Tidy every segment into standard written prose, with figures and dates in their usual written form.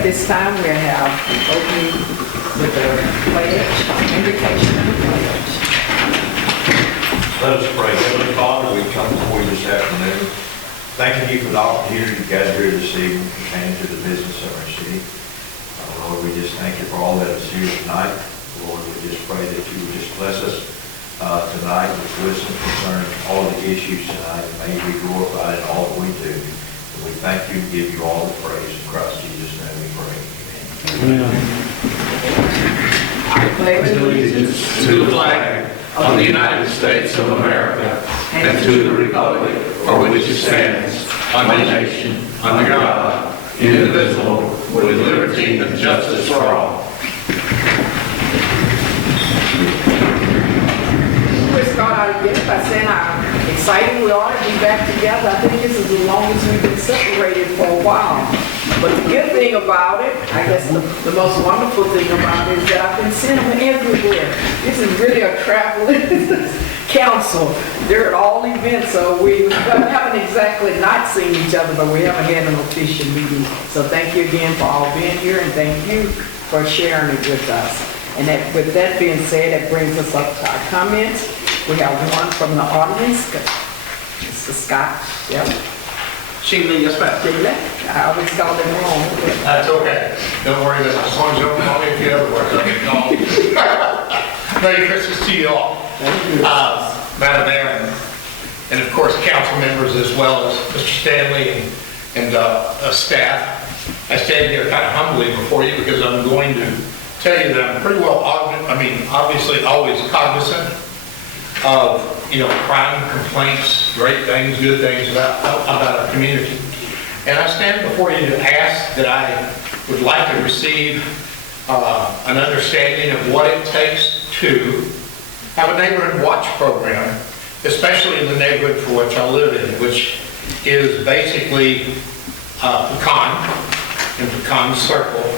At this time, we have an opening with a pledge, invocation and a pledge. Let us pray. Heavenly Father, we come before you this afternoon, thanking you for the opportunity to gather here this evening pertaining to the business of our city. Lord, we just thank you for all that is here tonight. Lord, we just pray that you would just bless us tonight with wisdom concerning all the issues tonight. And may you be glorified in all that we do. And we thank you and give you all the praise. In Christ Jesus' name we pray. Amen. I pledge allegiance to the flag of the United States of America and to the republic for which it stands, one nation, under God, indivisible, with liberty and justice for all. We'll start out again by saying how exciting we are to be back together. I think this is the longest we've been separated for a while. But the good thing about it, I guess the most wonderful thing about it is that I've been seeing them everywhere. This is really a traveling council. They're at all events, so we haven't exactly not seen each other, but we haven't had an official meeting. So thank you again for all being here, and thank you for sharing it with us. And with that being said, that brings us up to our comments. We have one from the audience, Mr. Scott. Yep. Sheila, yes, ma'am. Sheila, I always call them wrong. That's okay. Don't worry, that's as long as you don't call me a few other words, I'll get called. Merry Christmas to you all. Madam Mayor, and of course council members as well as Mr. Stanley and staff. I stand here kind of humbly before you because I'm going to tell you that I'm pretty well, obviously always cognizant of, crime, complaints, great things, good things about our community. And I stand before you to ask that I would like to receive an understanding of what it takes to have a neighborhood watch program, especially in the neighborhood for which I live in, which is basically Pecan and Pecan Circle,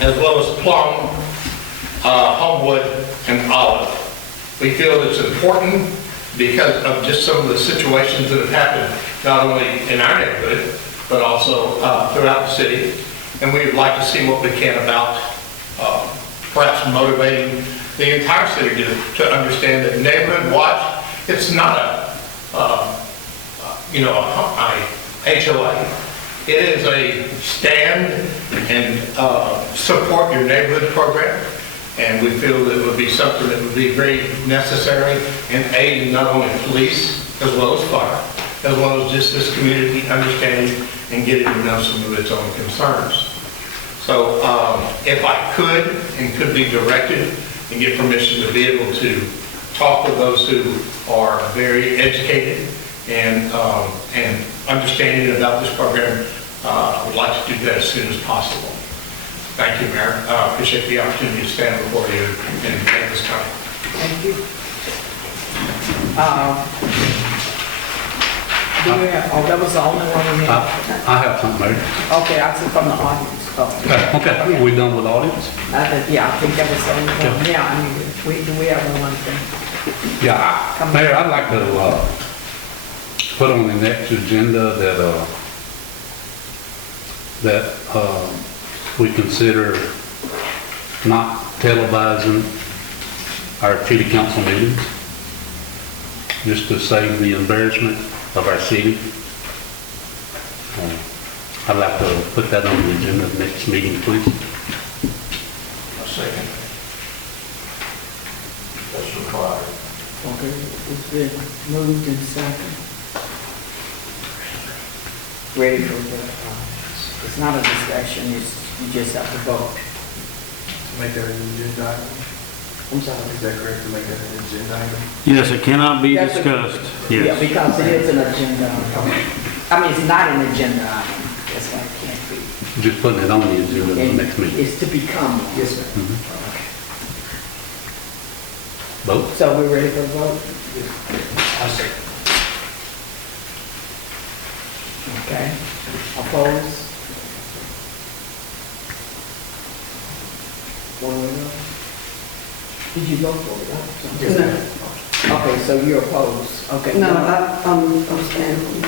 as well as Plum, Homewood, and Olive. We feel it's important because of just some of the situations that have happened, not only in our neighborhood, but also throughout the city. And we would like to see what we can about perhaps motivating the entire city to understand that neighborhood watch, it's not a HOA. It is a stand and support your neighborhood program. And we feel that it would be something that would be very necessary in aiding not only police as well as fire, as well as just this community understanding and getting to know some of its own concerns. So if I could be directed and get permission to be able to talk with those who are very educated and understanding about this program, I would like to do that as soon as possible. Thank you, Mayor. I appreciate the opportunity to stand before you at this time. Thank you. That was the only one we had. I have something, Mayor. Okay, I said from the audience. Oh. Okay. Yeah. We done with audience? I think that was the only one. Yeah, do we have one thing? Yeah, Mayor, I'd like to put on the next agenda that we consider not televising our city council meetings, just to save the embarrassment of our city. I'd like to put that on the agenda of the next meeting, please. A second. That's required. Okay, it's been moved and second. Ready for the, it's not a discussion, you just have to vote. Make that an agenda item? I'm sorry. Is that correct to make that an agenda item? Yes, it cannot be That's discussed. Yeah, Yes. because it is an agenda item. I mean, it's not an agenda item, that's why it can't be. Just putting it on the agenda of the And next meeting. it's to become one. Yes, sir. Okay. Vote? So we're ready for a vote? I'll second. Okay. Opposed? One way no? Did you vote for it? Yes, ma'am. Okay, so you're opposed. Okay. No, I'm standing.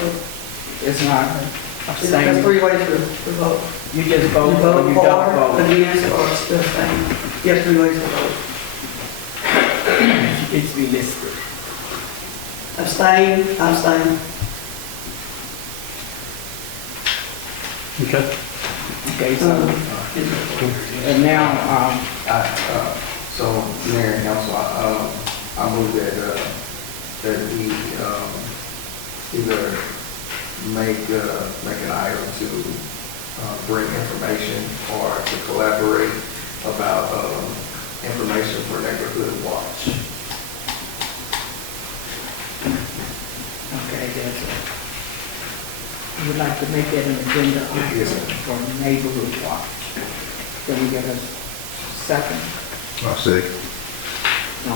It's not. That's Abstain. three ways to vote. You just vote You or vote you don't for, vote. against, or abstain. You have three ways to vote. It's be listed. Abstain, abstain. Okay. Okay, so, and now, So, Mayor and Council, I move that we, either make an item to, bring information or to collaborate about, information for Neighborhood Watch. okay, that's it. You would like to make that an agenda Yes, item sir. for neighborhood watch. Can we get a second? I'll say.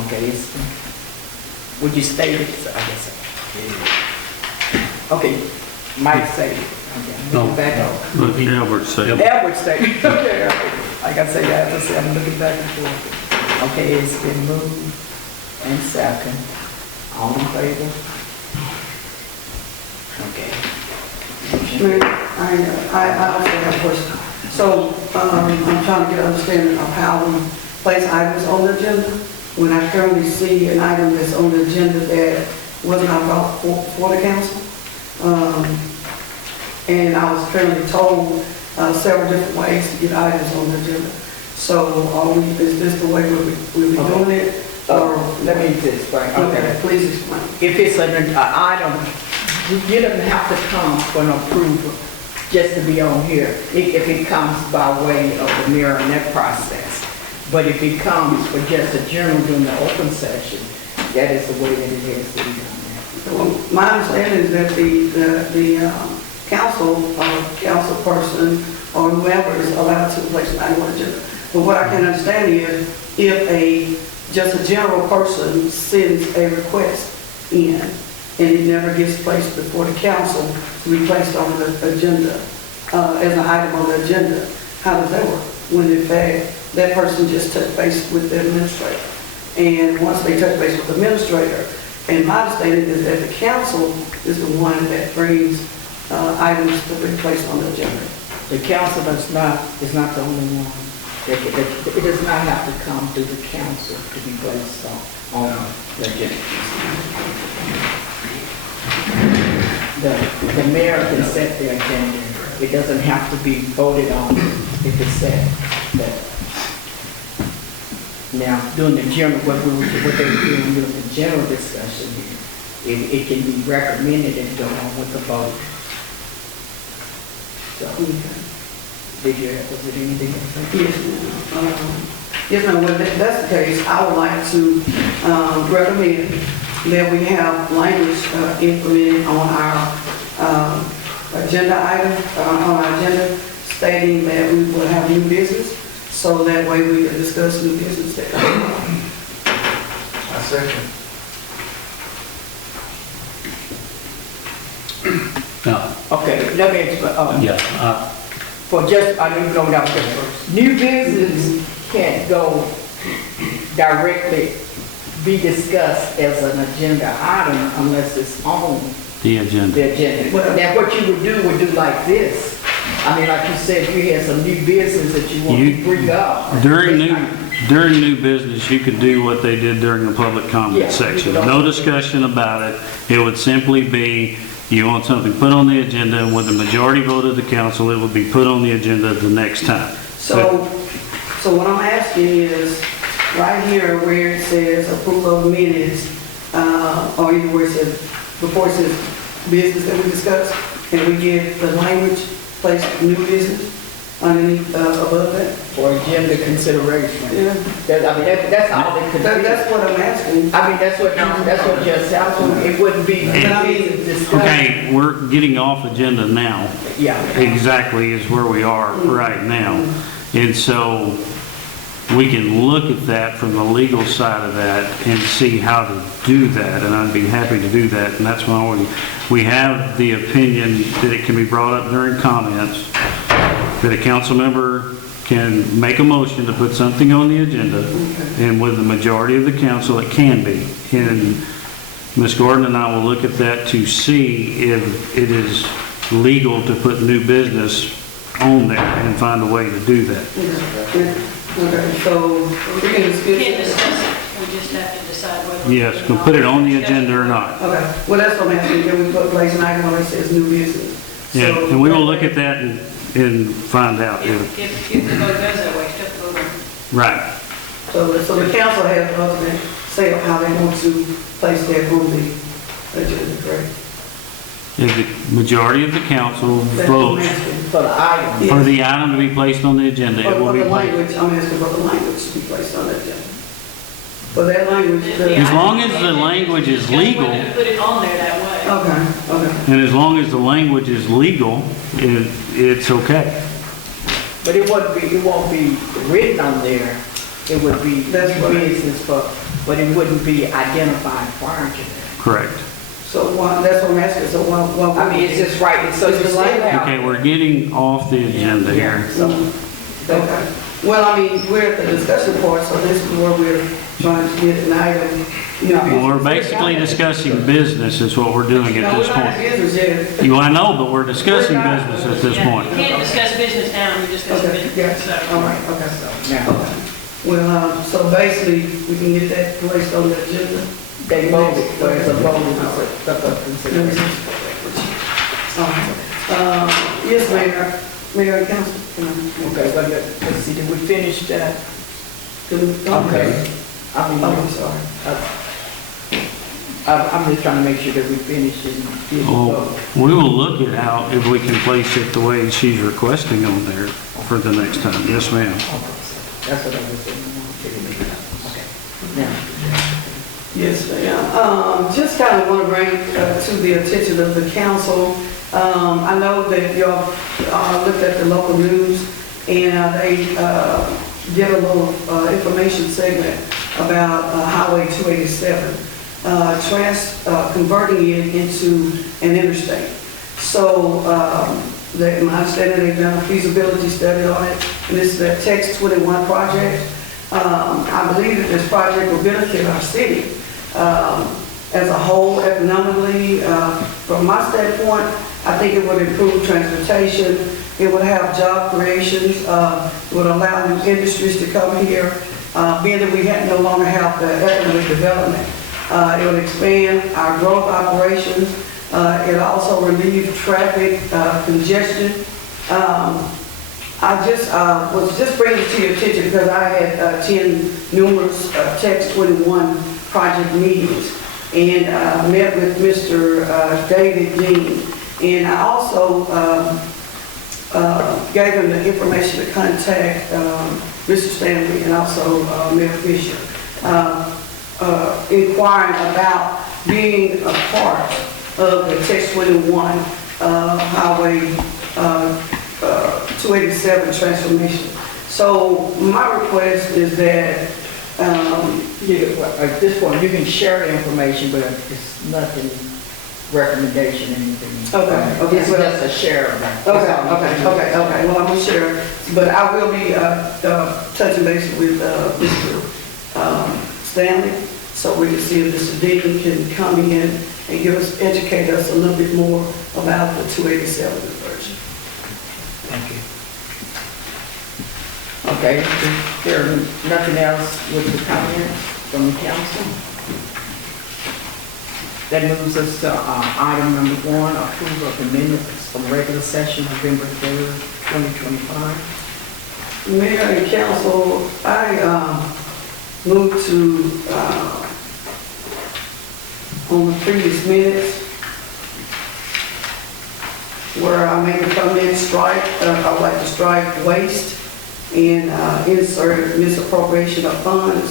Okay, would you state it? I guess. Okay, Mike say it. Okay, I'm looking No. back up. Look, Albert said. Edward say it. Okay, okay. Like I say, I'm looking back and forth. Okay, it's been moved and second. All in favor? Okay. Mayor, I also have a question. So, I'm trying to get an understanding of how we place items on the agenda. When I currently see an item that's on the agenda that was not brought for the council. And I was currently told several different ways to get items on the agenda. So, is this the way we'll be doing it? Or, Let me just explain. okay, please explain. If it's an item, you don't have to come for an approval just to be on here, if it comes by way of the mirror and that process. But if it comes for just a journal during the open session, that is the way that it has to be done. Well, my understanding is that the council person or whoever is allowed to place an item on the agenda. But what I can understand is if just a general person sends a request in and it never gets placed before the council to be placed on the agenda, as an item on the agenda, how does that work? When in fact, that person just touched base with the administrator. And once they touch base with the administrator, and my understanding is that the council is the one that brings items to be placed on the agenda. The council is not the only one. It does not have to come through the council to be placed on the agenda. The mayor can set the agenda. It doesn't have to be voted on if it's set. Now, during the general, what they're doing during the general discussion, it can be recommended and go on with the vote. So, was there anything else? Yes, ma'am. Well, if that's the case, I would like to recommend that we have language implemented on our agenda item, on our agenda, stating that we will have new business, so that way we can discuss new business there. I second. Now, Okay, let me explain. yeah, For just, I didn't go down there first. New business can't go directly be discussed as an agenda item unless it's on The agenda. the agenda. Now, what you would do like this. I mean, like you said, you had some new business that you want to bring up. During new business, you could do what they did during the public comment Yeah, section. you could No also- discussion about it. It would simply be, you want something put on the agenda, and with the majority vote of the council, it would be put on the agenda the next time. So what I'm asking is, right here where it says approval of minutes, or even where it says, before it says business that we discussed, can we get the language placed new business underneath, above that? For agenda consideration. Yeah. That's all it could be. That's what I'm asking. I mean, that's what just happened. It wouldn't be. But I mean, discussed. Okay, we're getting off agenda now. Yeah. Exactly is where we are right now. And so we can look at that from the legal side of that and see how to do that, and I'd be happy to do that. And that's why we have the opinion that it can be brought up during comments, that a council member can make a motion to put something on the agenda, and with the majority of the council, it can be. And Ms. Gordon and I will look at that to see if it is legal to put new business on there and find a way to do that. Okay, so we can We skip can't it. discuss it, we just have to decide whether. Yes, can put it on the agenda or not. Okay, well, that's what I'm asking, can we put place an item where it says new business? Yeah, So- and we will look at that and find out if, If the vote goes that way, still have to vote on it. right. So the council has the ultimate say on how they want to place that on the agenda, correct? If the majority of the council That's what I'm votes asking. For the item. for the item to be placed on the agenda, it will For be the placed. language, I'm asking for the language to be placed on the agenda. For that language, As long as the language is legal, Put it on there that way. okay. and as long as the language is legal, it's okay. But it won't be written on there. It would be That's what- business, but it wouldn't be identified prior to that. Correct. So that's what I'm asking, so why? I mean, it's just right, it's such a layout. Okay, we're getting off the agenda here. So, Okay, well, I mean, we're at the discussion part, so this is where we're trying to get an item, you know. Well, we're basically discussing business is what we're doing at No, this we're not point. in business yet. I know, but we're discussing business at this Yeah, point. You can't discuss business now, you discuss Okay, yeah, business, so. all right, okay. now, Okay. Well, so basically, we can get that placed on the agenda. they voted, whereas a vote is stuff up consideration. All right. Yes, Mayor and Council. Okay, but let's see, did we finish that? Okay. I mean, Oh, I'm sorry. I'm just trying to make sure that we finish and get the Well, vote. we will look at how, if we can place it the way she's requesting on there for the next time. Yes, ma'am. That's what I was saying. Okay. Now, Yes, ma'am. Just kind of want to bring to the attention of the council. I know that y'all looked at the local news and they did a little information segment about Highway 287, converting it into an interstate. So my understanding they've done a feasibility study on it, and this is the Text 21 project. I believe that this project will benefit our city as a whole economically. From my standpoint, I think it would improve transportation. It would have job creations. It would allow new industries to come here, being that we no longer have the economic development. It would expand our growth operations. It also relieve traffic congestion. I just was just bringing it to your attention because I had attended numerous Text 21 project meetings and met with Mr. David Dean. And I also gave him the information to contact Mr. Stanley and also Mayor Fisher, inquiring about being a part of the Text 21 Highway 287 transformation. So my request is that, at this point, you can share the information, but it's nothing, recommendation, anything. Okay. It's just a share of that. okay, well, I'm gonna share, but I will be touching base with Mr. Stanley, so we can see if Mr. Dean can come in and educate us a little bit more about the 287 version. Thank you. Okay, is there nothing else with the comments from the council? That moves us to item number 1, approval of the minutes from regular session November 3rd, 2025. Mayor and council, I moved to, on the previous minutes, where I made a comment strike, I would like to strike waste and insert misappropriation of funds.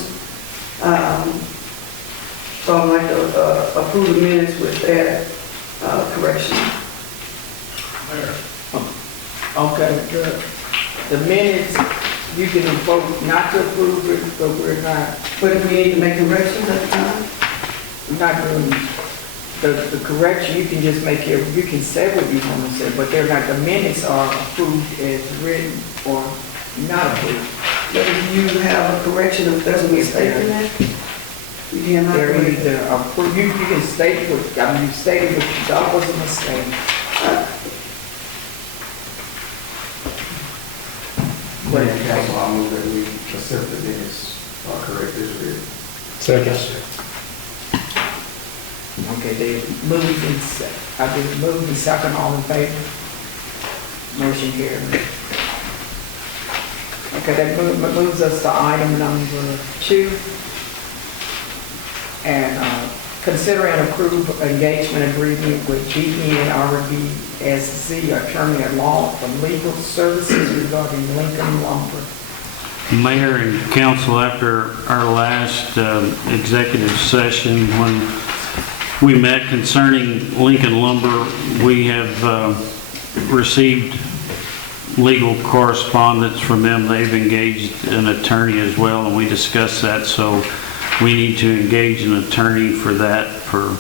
So I'd like to approve the minutes with that correction. Okay, the minutes, you can vote not to approve it, but we're not But if we need to make corrections at the time, doing the correction, you can just make it, you can say what you want to say, but they're not, the minutes are approved as written or not approved. but if you have a correction, if there's a mistake in that, you cannot. They're correct it. either approved, you can state what, I mean, you stated what you thought was a mistake. Mayor and council, I move that we accept the minutes correct as written. Second. Okay, they moved and I did move and second, all in favor? Motion carried. Okay, that moves us to item number 2. And consider and approve engagement agreement with BENRBSZ attorney at law for legal services regarding Lincoln Lumber. Mayor and council, after our last executive session, when we met concerning Lincoln Lumber, we have received legal correspondence from them. They've engaged an attorney as well, and we discussed that, so we need to engage an attorney for that, for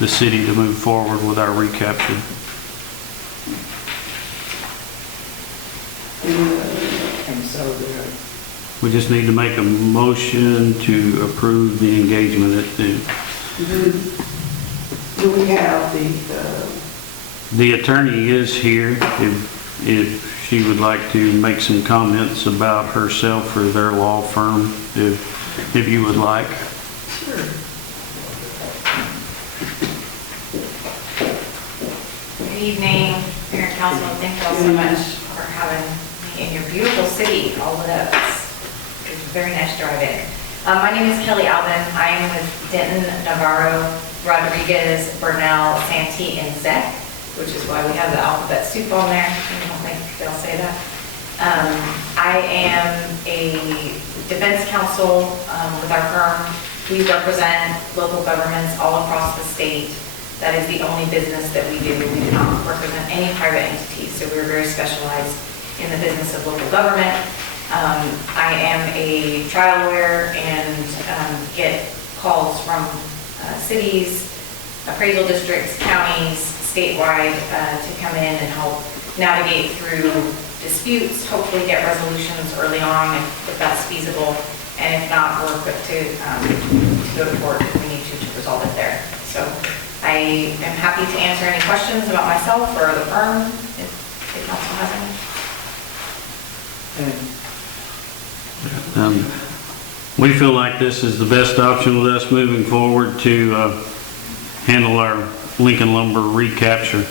the city to move forward with our recapture. And so We just need to make a motion to approve the engagement at the... Do we have The attorney is here if she would like to make some comments about herself or their law firm, if you would like. Sure. Good evening, Mayor and Council, and thank you all so much for having me in your beautiful city, all lit up. It's a very nice drive in. My name is Kelly Alvin. I am with Denton, Navarro, Rodriguez, Burnell, Santee, and Zek, which is why we have the alphabet soup on there. I don't think they'll say that. I am a defense counsel with our firm. We represent local governments all across the state. That is the only business that we do. We do not represent any private entities, so we're very specialized in the business of local government. I am a trial lawyer and get calls from cities, appraisal districts, counties, statewide to come in and help navigate through disputes, hopefully get resolutions early on if that's feasible, and if not, we're equipped to go to court if we need to resolve it there. So I am happy to answer any questions about myself or the firm if the council has any. We feel like this is the best option with us moving forward to handle our Lincoln Lumber recapture.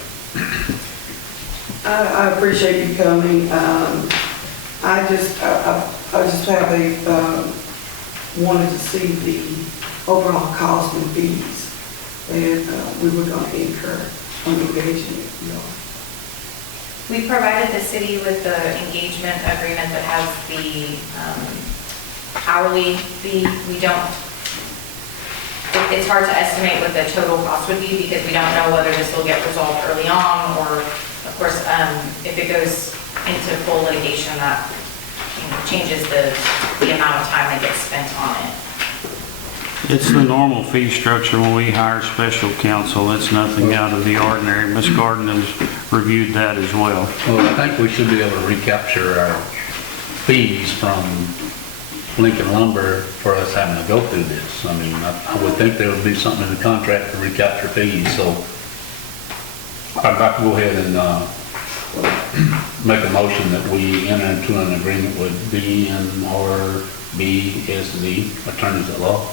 I appreciate you coming. I just have wanted to see the overall cost and fees that we were going to incur on engaging with y'all. We provided the city with the engagement agreement that has the hourly fee. We don't, it's hard to estimate what the total cost would be because we don't know whether this will get resolved early on or, of course, if it goes into full litigation, that changes the amount of time that gets spent on it. It's the normal fee structure when we hire special counsel. It's nothing out of the ordinary. Ms. Garden has reviewed that as well. Well, I think we should be able to recapture our fees from Lincoln Lumber for us having to go through this. I mean, I would think there would be something in the contract to recapture fees, so I'd like to go ahead and make a motion that we enter into an agreement with BNRBSZ, attorneys at law.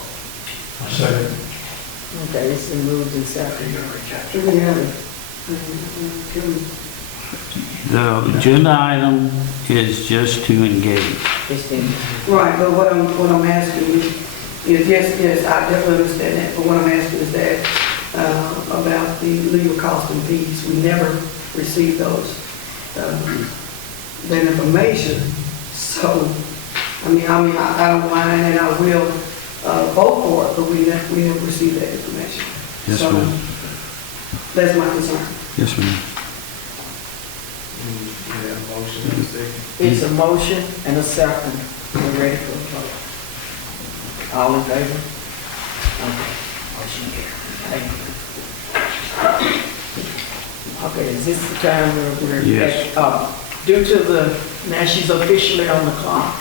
Second. Okay, it's been moved and seconded. The agenda item is just to engage. Right, but what I'm asking is, yes, I definitely understand that, but what I'm asking is that about the legal cost and fees, we never received those, that information. So, I don't mind and I will vote for it, but we never received that information. Yes, So, ma'am. that's my concern. Yes, ma'am. Motion and a second. It's a motion and a second. We're ready for the vote. All in favor? Okay. Motion carried. Thank you. Okay, is this the time where we're... Yes. Due to now she's officially on the clock,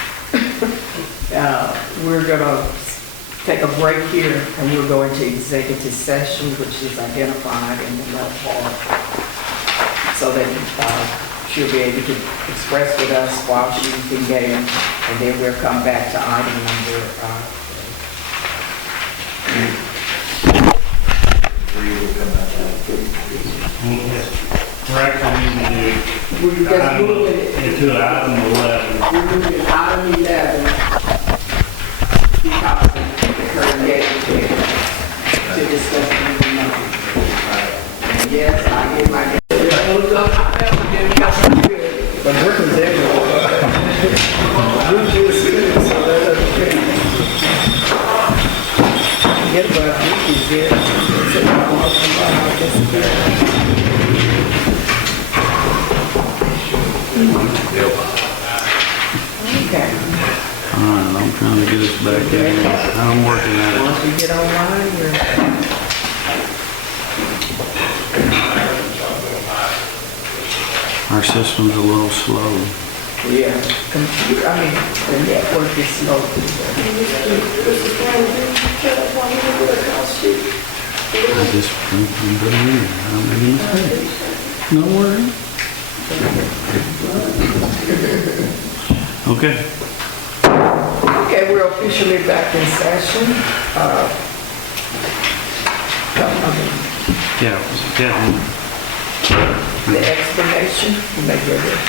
we're gonna take a break here and we'll go into executive session, which is identified in the left bar, so that she'll be able to express with us while she's engaged, and then we'll come back to item number, We're actually need we to just do move it, into item 11. we're moving item 11, because of her engagement to discuss the number. And yes, I get my, but Brooklyn's everywhere. Brooklyn is good, so that's okay. Get about Brooklyn's Okay, All right, I'm trying to get us back in. I'm working at it. once we get online, we're. Our system's a little slow. Yeah, computer, I mean, the network is slow. I just think I'm good here. I don't make any mistakes. No worry. Okay. Okay, we're officially back in session. Yeah. The explanation, you may give it.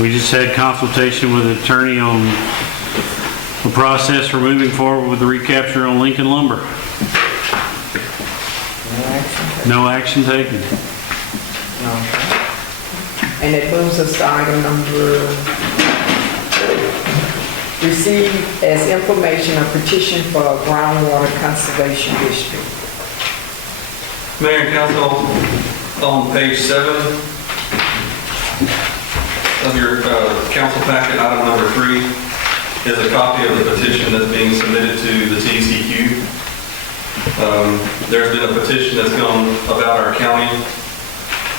We just had consultation with an attorney on the process for moving forward with the recapture on Lincoln Lumber. No action taken. No action taken. No. And it moves us to item number, receive as information a petition for a groundwater conservation district. Mayor and Council, on page 7 of your council packet, item number 3 is a copy of the petition that's being submitted to the TCQ. There's been a petition that's gone about our county,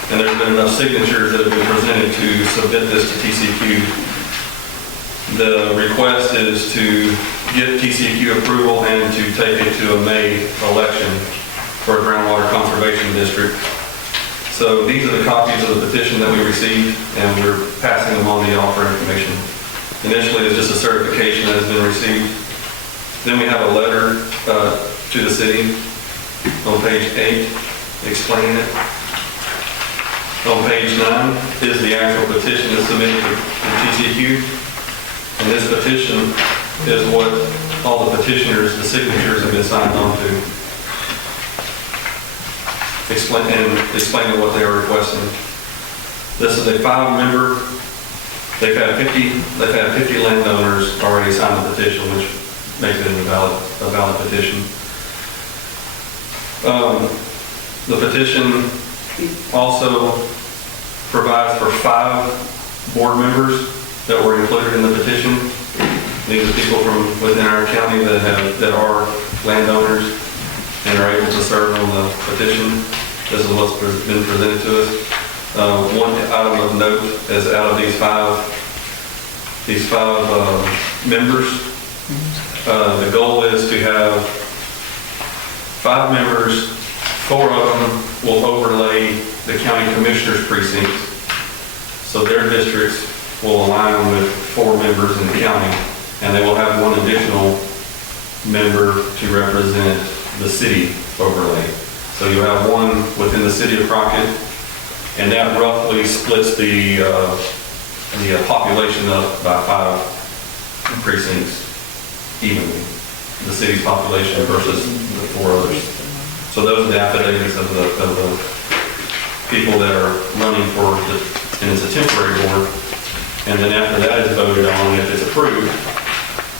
and there's been enough signatures that have been presented to submit this to TCQ. The request is to get TCQ approval and to take it to a May election for a groundwater conservation district. So these are the copies of the petition that we received, and we're passing them on to y'all for information. Initially, it's just a certification that has been received. Then we have a letter to the city on page 8 explaining it. On page 9 is the actual petition that's submitted to TCQ. And this petition is what all the petitioners, the signatures have been signed on to. Explaining what they are requesting. This is a 5-member. They've had 50 landowners already sign the petition, which makes it a valid petition. The petition also provides for 5 board members that were included in the petition. These are people from within our county that are landowners and are able to serve on the petition. This is what's been presented to us. One item of note is out of these five members, the goal is to have 5 members, 4 of them will overlay the county commissioners' precincts. So their districts will align with 4 members in the county, and they will have 1 additional member to represent the city overlay. So you have 1 within the city of Crockett, and that roughly splits the population up by 5 precincts evenly. The city's population versus the 4 others. So those are the affidavits of the people that are running for and it's a temporary board. And then after that is voted on, if it's approved,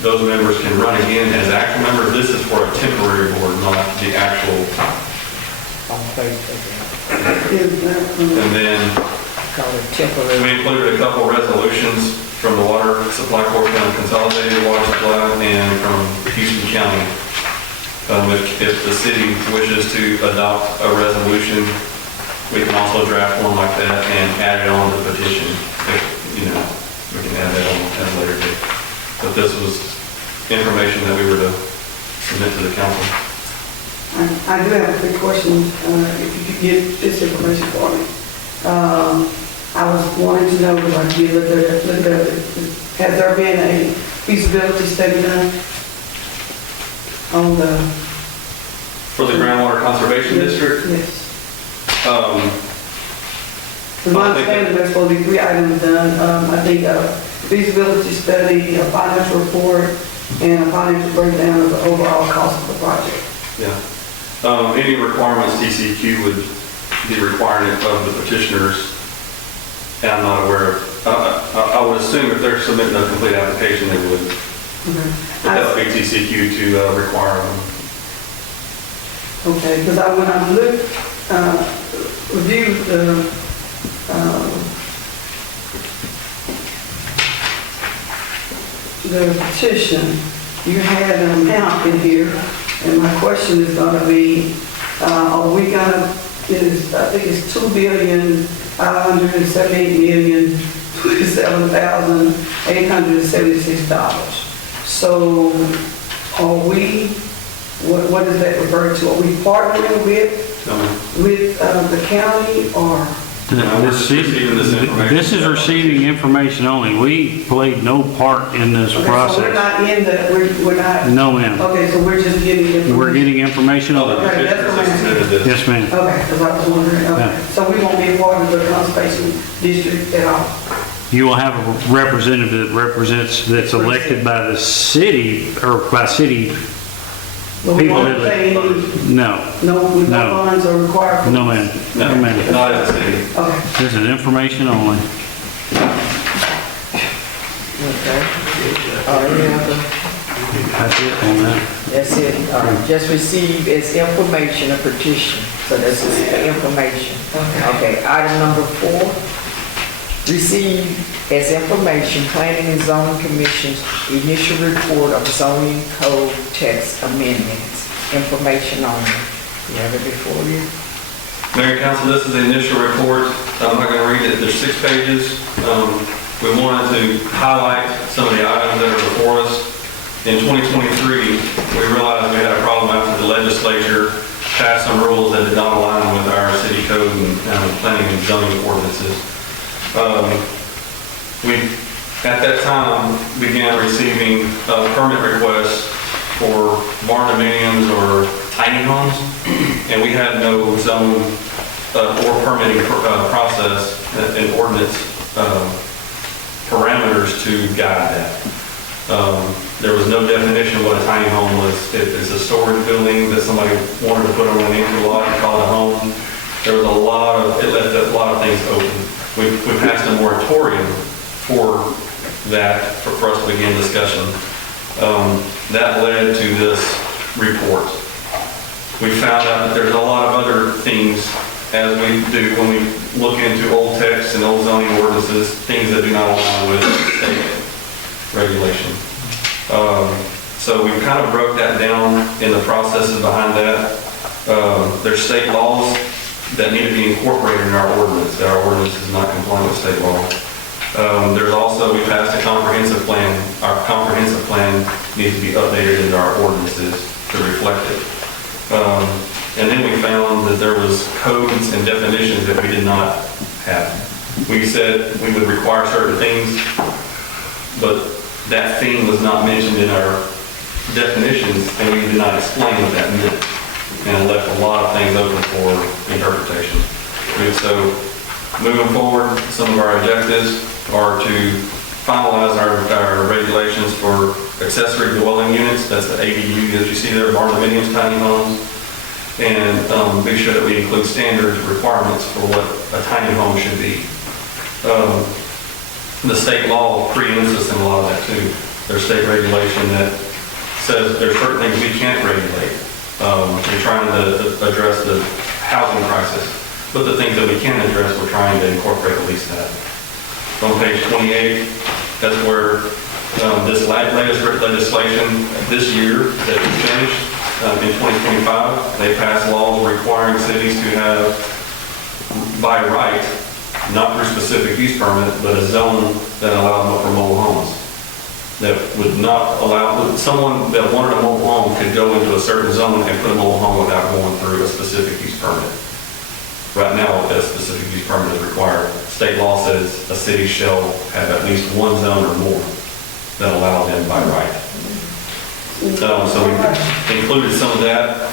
those members can run again as actual members. This is for a temporary board, not the actual. And then we included a couple resolutions from the Water Supply Corporation, Consolidated Water Supply, and from Houston County. If the city wishes to adopt a resolution, we can also draft one like that and add it on to the petition. We can add that on at a later date. But this was information that we were to submit to the council. I do have a quick question, if you could get this information for me. was wanting to know, if I could look at it, has there been a feasibility study done on the? For the groundwater conservation district, Yes. I My think- understanding, there's supposed to be 3 items done. I think a feasibility study, a financial report, and a financial breakdown of the overall cost of the project. yeah. Any requirements TCQ would be requiring of the petitioners, and I'm not aware of, I would assume if they're submitting a complete application, they would. But that would be TCQ to require them. Okay, because when I looked, reviewed the petition, you had an amount in here, and my question is gonna be, are we gonna, I think it's $2,578,027,876. So are we, what does that refer to? Are we partnering with the county or? This This is receiving information only. We played no part in this Okay, so we're process. not in the, we're not, No, ma'am. okay, so we're just getting information. We're getting information Other only. Okay, that's petitioners that submitted this. Yes, ma'am. Okay, because I was wondering, okay. Yeah. So we won't be a part of the conservation district at all? You will have a representative that represents, that's elected by the city, or by city, But we People won't that- pay any, no, no No. funds are required? for- no, ma'am. No, ma'am. Not in the city. Okay. This is information only. Okay. Any other? That's it on that. That's it. Just receive as information a petition. So this is the information. Okay, item number 4. Receive as information Planning and Zoning Commission's initial report of zoning code text amendments. Information only. You have it before you? Mayor and Council, this is the initial report. I'm not going to read it. There's 6 pages. We wanted to highlight some of the items that are before us. In 2023, we realized we had a problem after the legislature passed some rules that did not align with our city code and planning and zoning ordinances. We, at that time, began receiving permit requests for barn dominiums or tiny homes, and we had no zone or permitting process and ordinance parameters to guide that. There was no definition of what a tiny home was. If it's a storage building that somebody wanted to put on an empty lot and call it a home, there was it left a lot of things open. We passed a moratorium for that, for us to begin discussion. That led to this report. We found out that there's a lot of other things, as we do when we look into old texts and old zoning ordinances, things that do not align with state regulation. So we kind of broke that down in the processes behind that. There's state laws that need to be incorporated in our ordinance. Our ordinance is not compliant with state law. There's also, we passed a comprehensive plan. Our comprehensive plan needs to be updated into our ordinances to reflect it. And then we found that there was codes and definitions that we did not have. We said we would require certain things, but that thing was not mentioned in our definitions, and we did not explain what that meant. And it left a lot of things open for interpretation. And so, moving forward, some of our objectives are to finalize our regulations for accessory dwelling units. That's the ADU that you see there, barn dominiums, tiny homes. And make sure that we include standards, requirements for what a tiny home should be. The state law preempts us in a lot of that too. There's state regulation that says there's certain things we can't regulate. We're trying to address the housing crisis, but the things that we can address, we're trying to incorporate at least that. On page 28, that's where this latest legislation this year that we finished in 2025, they passed laws requiring cities to have, by right, not through specific use permit, but a zone that allows for mobile homes. That would not allow, someone that wanted a mobile home could go into a certain zone and put a mobile home without going through a specific use permit. Right now, a specific use permit is required. State law says a city shall have at least one zone or more that allow them by right. So we included some of that.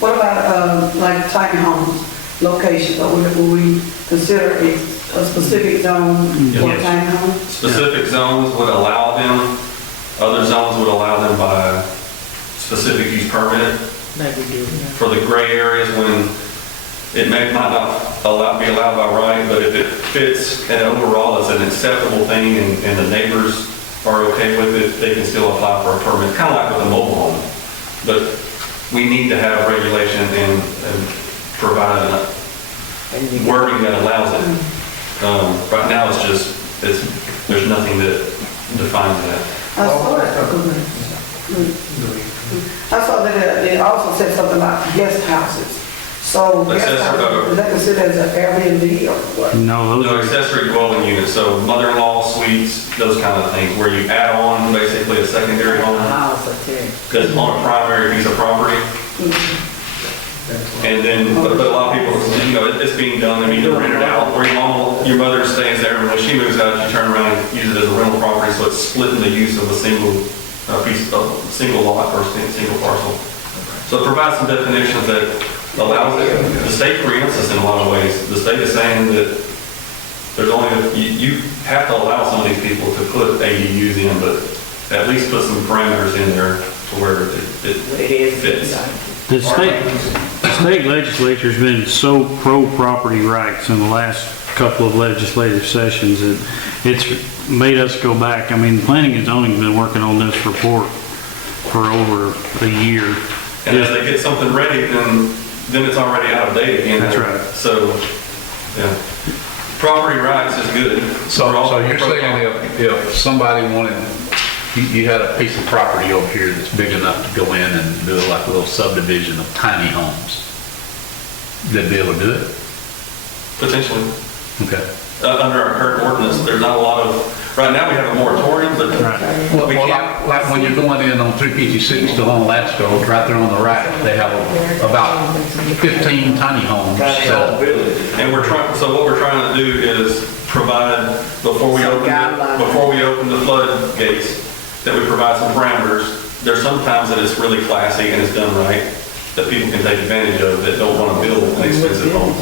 What about, like tiny homes, locations, or would we consider a specific zone for Yes. tiny home? Specific zones would allow them, other zones would allow them by specific use permit. Like we do. For the gray areas, when it might not be allowed by right, but if it fits and overall is an acceptable thing and the neighbors are okay with it, they can still apply for a permit, kind of like with a mobile home. But we need to have regulation and provide wording that allows it. Right now, there's nothing that defines that. I saw that it also said something about guest houses. So guest houses, is that considered as an Airbnb or what? No, those No, are, accessory dwelling units, so mother-in-law suites, those kind of things, where you add on basically a secondary home House or ten. that's on a primary piece of property. And then, but a lot of people, it's being done, I mean, you rent it out, or your mother stays there, and when she moves out, you turn around and use it as a rental property, so it's splitting the use of a single piece of, single lot or single parcel. So it provides some definitions that allows it. The state preempts us in a lot of ways. The state is saying that there's only, you have to allow some of these people to put ADUs in, but at least put some parameters in there to where it fits. the state legislature's been so pro-property rights in the last couple of legislative sessions that it's made us go back. I mean, planning and zoning's been working on this report for over a year. And as they get something ready, then it's already out of date again. That's right. So, yeah. Property rights is good. So you're saying if somebody wanted, you had a piece of property over here that's big enough to go in and do like a little subdivision of tiny homes, they'd be able to do it? Potentially. Okay. Under our current ordinance, there's not a lot of, right now we have a moratorium, but we Well, can't. like when you're going in on 356 to on Lasco, right there on the right, they have about 15 tiny homes. And so what we're trying to do is provide, before we open the floodgates, that we provide some parameters. There's some times that it's really classy and it's done right, that people can take advantage of that don't want to build an expensive home.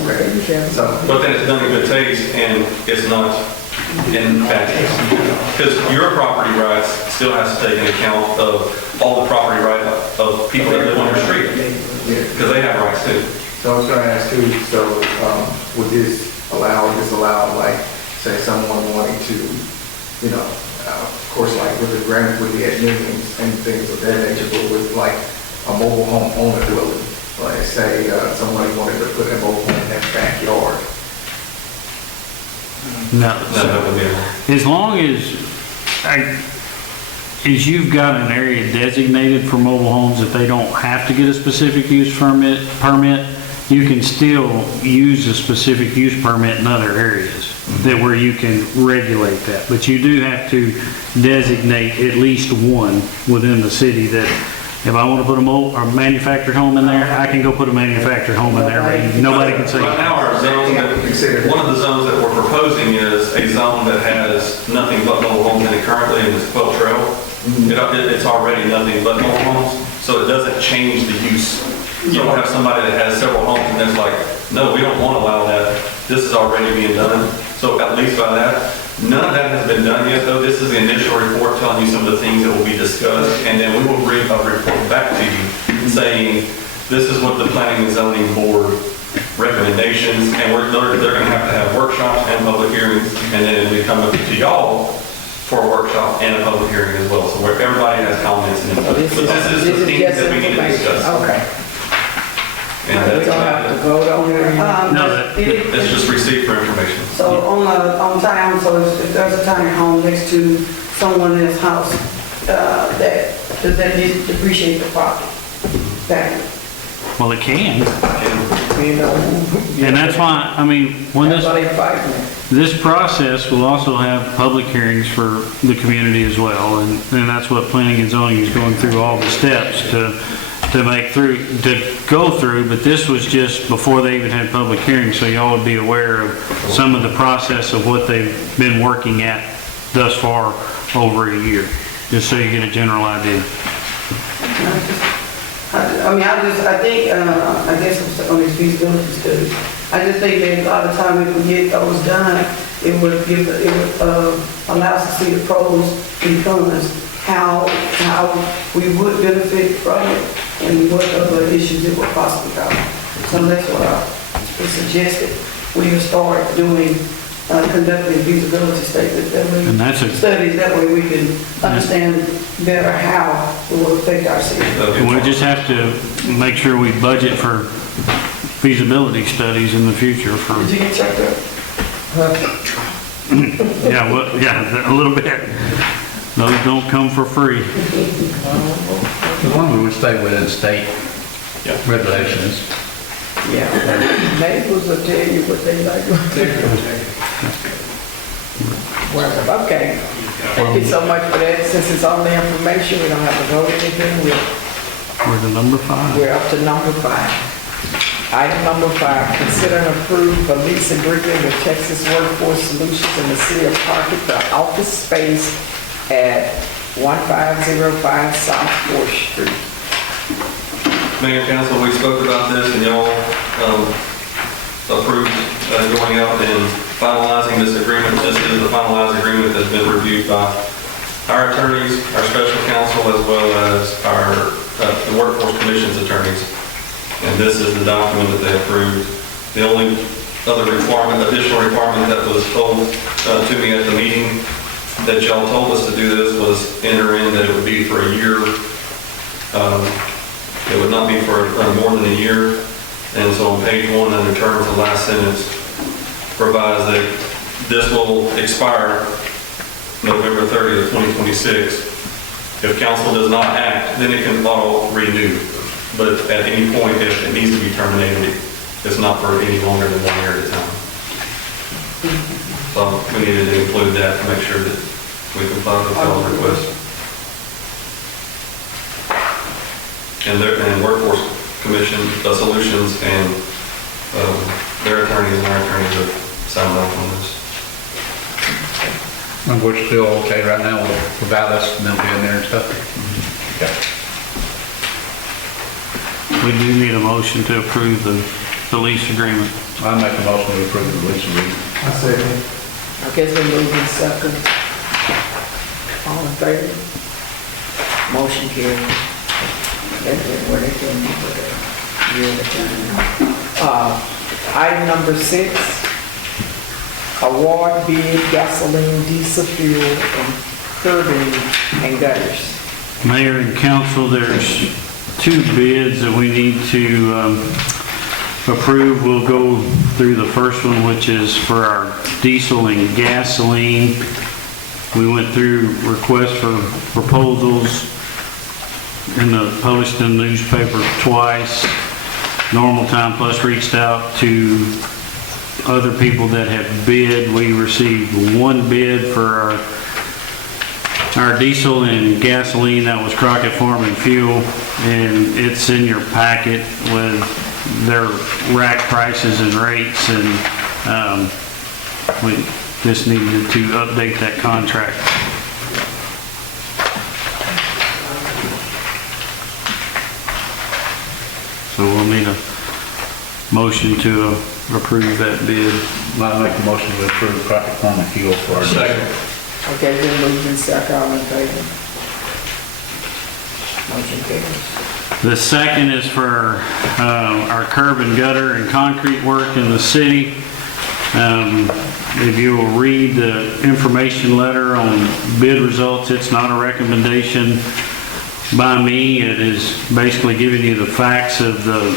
But then it's done in good taste and it's not in bad taste. Because your property rights still has to take into account of all the property rights of people that live on your street. Because they have rights too. So I was going to ask too, so would this disallow, like, say someone wanting to, of course, like with the admissions and things of that nature, but with like a mobile home owner dwelling, like say somebody wanted to put a mobile home in their backyard. No. As long as you've got an area designated for mobile homes that they don't have to get a specific use permit, you can still use a specific use permit in other areas that where you can regulate that. But you do have to designate at least one within the city that if I want to put a manufactured home in there, I can go put a manufactured home in there. Nobody can say. Right now, our zone, one of the zones that we're proposing is a zone that has nothing but mobile homes in it currently, and it's Quilt Trail. It's already nothing but mobile homes, so it doesn't change the use. You don't have somebody that has several homes and it's like, no, we don't want to allow that. This is already being done. So at least by that, none of that has been done yet, though. This is the initial report telling you some of the things that will be discussed, and then we will bring a report back to you saying, this is what the Planning and Zoning Board recommendations, and they're going to have workshops and public hearings, and then we come up to y'all for a workshop and a public hearing as well, so where everybody has comments and input. But this is the things that we need to discuss. Okay. And We don't have to vote on it. that's just receipt for information. So on town, so if there's a tiny home next to someone else's house, that needs to depreciate the property value. Well, it can. You know. And that's why, I mean, when That's why they fighting it. this process will also have public hearings for the community as well, and that's what planning and zoning is going through all the steps to to go through, but this was just before they even had public hearings, so y'all would be aware of some of the process of what they've been working at thus far over a year, just so you get a general idea. I guess on these feasibility studies, I just think that a lot of time if we get those done, it would allow us to see the pros and cons, how we would benefit from it, and what other issues it would possibly cause. So that's what I suggested. We would start conducting feasibility studies And that's studies, that way we can understand better how it will affect our city. And we just have to make sure we budget for feasibility studies in the future for, Did you get checked out? yeah, a little bit. Those don't come for free. As long as we stay within state regulations. Yeah, neighbors will tell you what they like. Well, okay. Thank you so much for that. Since it's on the information, we don't have to vote anything. We're to number 5. We're up to number 5. Item number 5, consider and approve a lease agreement with Texas Workforce Solutions in the city of Crockett for office space at 1505 South 4th Street. Mayor and council, we spoke about this and y'all approved going out and finalizing this agreement. This is the finalized agreement that's been reviewed by our attorneys, our special counsel, as well as our the Workforce Commission's attorneys. And this is the document that they approved. The only other additional requirement that was told to me at the meeting that y'all told us to do this was enter in that it would be for a year. It would not be for more than a year. And so on page 1 under terms, the last sentence provides that this will expire November 30th, 2026. If council does not act, then it can auto renew. But at any point, if it needs to be terminated, it's not for any longer than 1 year at a time. So we needed to include that to make sure that we comply with y'all's request. And Workforce Commission Solutions and their attorneys and our attorneys have signed off on this. And we're still okay right now without us and them being there and stuff? We do need a motion to approve the lease agreement. I make a motion to approve the lease agreement. I second. Okay, it's been moved in second. All in favor? Motion carried. Item number 6, award bid gasoline, diesel fuel, and curbing and gutters. Mayor and council, there's 2 bids that we need to approve. We'll go through the first one, which is for our diesel and gasoline. We went through requests for proposals published in the newspaper twice, normal time, plus reached out to other people that have bid. We received 1 bid for our diesel and gasoline. That was Crockett Farm and Fuel, and it's in your packet with their rack prices and rates, and we just needed to update that contract. So we'll need a motion to approve that bid. I make a motion to approve Crockett Farm and Fuel for our. Second. Okay, then moved in second, all in favor? Motion carries. The second is for our curb and gutter and concrete work in the city. If you will read the information letter on bid results, it's not a recommendation by me. It is basically giving you the facts of the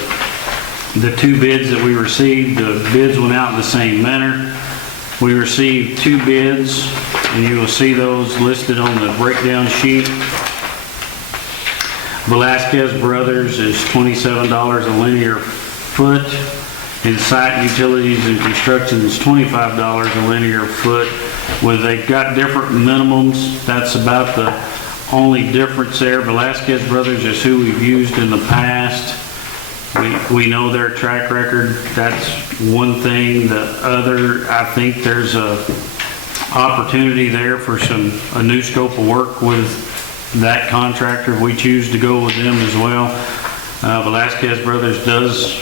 2 bids that we received. The bids went out in the same manner. We received 2 bids, and you will see those listed on the breakdown sheet. Velasquez Brothers is $27 a linear foot. And site utilities and construction is $25 a linear foot. They've got different minimums. That's about the only difference there. Velasquez Brothers is who we've used in the past. We know their track record. That's one thing. The other, I think there's a opportunity there for a new scope of work with that contractor if we choose to go with them as well. Velasquez Brothers does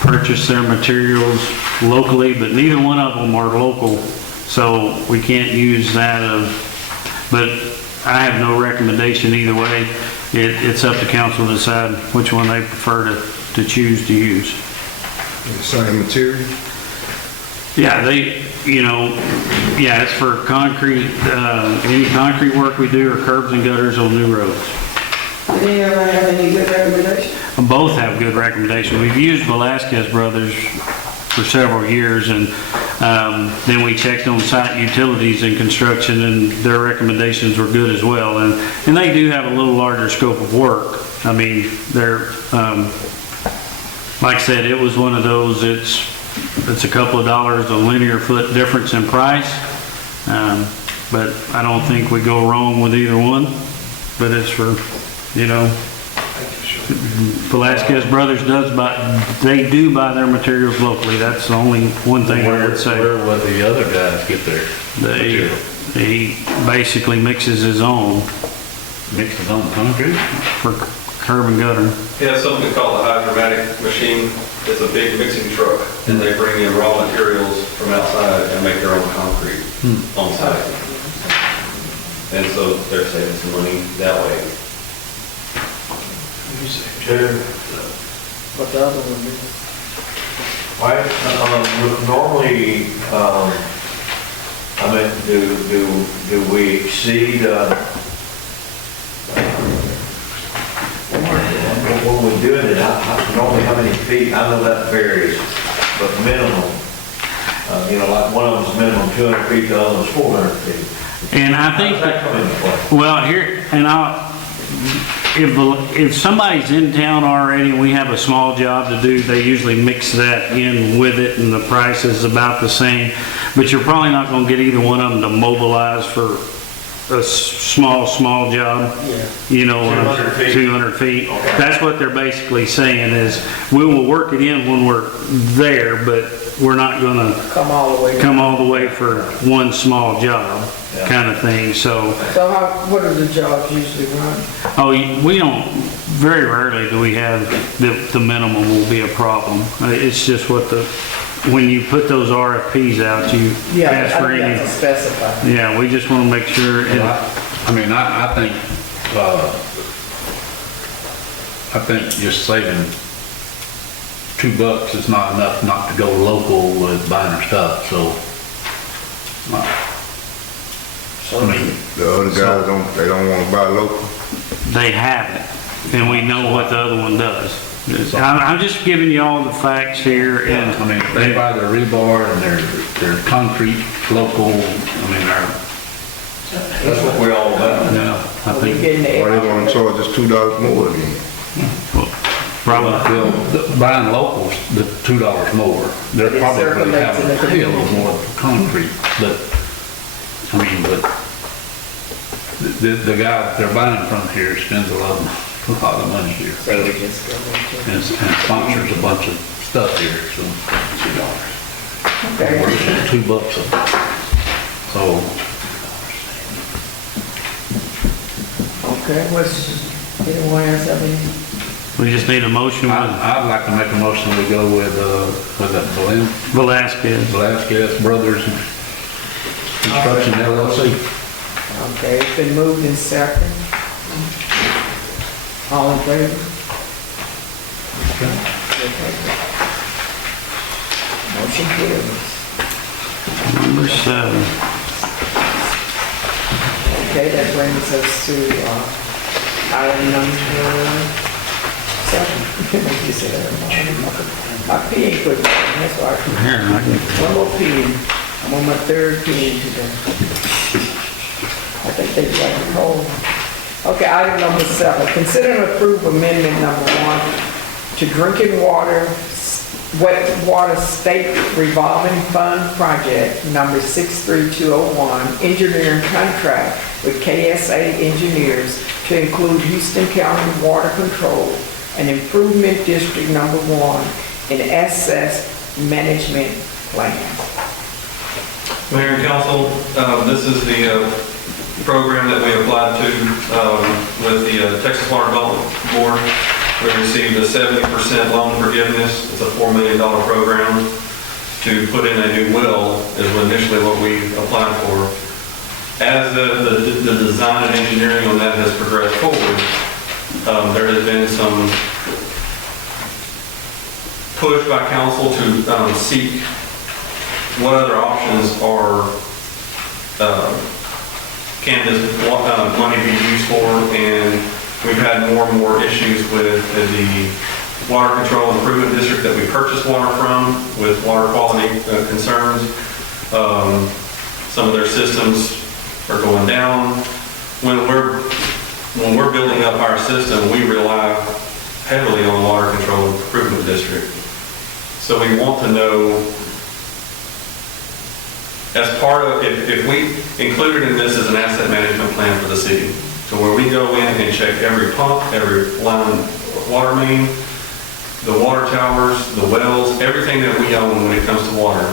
purchase their materials locally, but neither one of them are local, so we can't use that. But I have no recommendation either way. It's up to council to decide which one they prefer to choose to use. Same material? Yeah, it's for concrete, any concrete work we do or curbs and gutters on new roads. Did any of them have any good recommendations? Both have good recommendations. We've used Velasquez Brothers for several years, and then we checked on site utilities and construction, and their recommendations were good as well. And they do have a little larger scope of work. I mean, they're, like I said, it was one of those, it's a couple of dollars a linear foot difference in price, but I don't think we go wrong with either one. But it's for, Velasquez Brothers they do buy their materials locally. That's the only one thing I would say. Where would the other guys get their material? He basically mixes his own Mixes his own concrete? for curb and gutter. He has something called the hydromatic machine. It's a big mixing truck, and they bring in raw materials from outside and make their own concrete on site. And so they're saving some money that way. What the other one is. Normally, do we exceed, when we're doing it, normally how many feet? I know that varies, but minimum, like one of them's minimum 200 feet, the other one's 400 feet. And I think How does that come into play? well, here, and if somebody's in town already and we have a small job to do, they usually mix that in with it and the price is about the same. But you're probably not going to get either one of them to mobilize for a small job. Yeah. 200 feet. 200 feet. Okay. That's what they're basically saying is we will work it in when we're there, but we're not going to Come all the way. come all the way for one small job kind of thing. So What are the jobs usually run? we don't, very rarely do we have the minimum will be a problem. It's just when you put those RFPs out, you ask for I any. have to specify. Yeah, we just want to make sure. I think just saving $2 is not enough not to go local with buying our stuff, so. The other guys don't want to buy local. They have it, and we know what the other one does. I'm just giving you all the facts here, and If they buy their rebar and their concrete local, That's what we're all about. no, I We think getting Why the they want to charge us $2 more again? probably. well, buying locals, the $2 more. They're It probably going to circulates have in the to pay a little more for concrete, but the guy that they're buying from here spends a lot of money here. So we just go into. And sponsors a bunch of stuff here, so. Okay. We're $2 a, so. Okay, anyone else have any? We just need a motion with I'd like to make a motion we go with that Velasquez. Brothers Construction LLC. Okay, it's been moved in second. All in favor? Okay. Motion carries. Number 7. Okay, that brings us to, item number 7. You said that. My P ain't good, that's why. Here, I can- One more P. I'm on my third P today. I think they got it whole. Okay, item number 7. Consider and approve amendment number 1 to drinking water wet water state revolving fund project number 63201, engineering contract with KSA Engineers to include Houston County Water Control and Improvement District number 1 in Access Management Plan. Mayor and council, this is the program that we applied to with the Texas Water Development Board. We received a 70% loan forgiveness. It's a $4 million program to put in a new well is initially what we applied for. As the design and engineering on that has progressed forward, there has been some push by council to seek what other options can this money be used for, and we've had more and more issues with the water control improvement district that we purchased water from with water quality concerns. Some of their systems are going down. When we're building up our system, we rely heavily on the water control improvement district. So we want to know, as part of, if we included in this as an asset management plan for the city, to where we go in and check every pump, every line, water main, the water towers, the wells, everything that we own when it comes to water,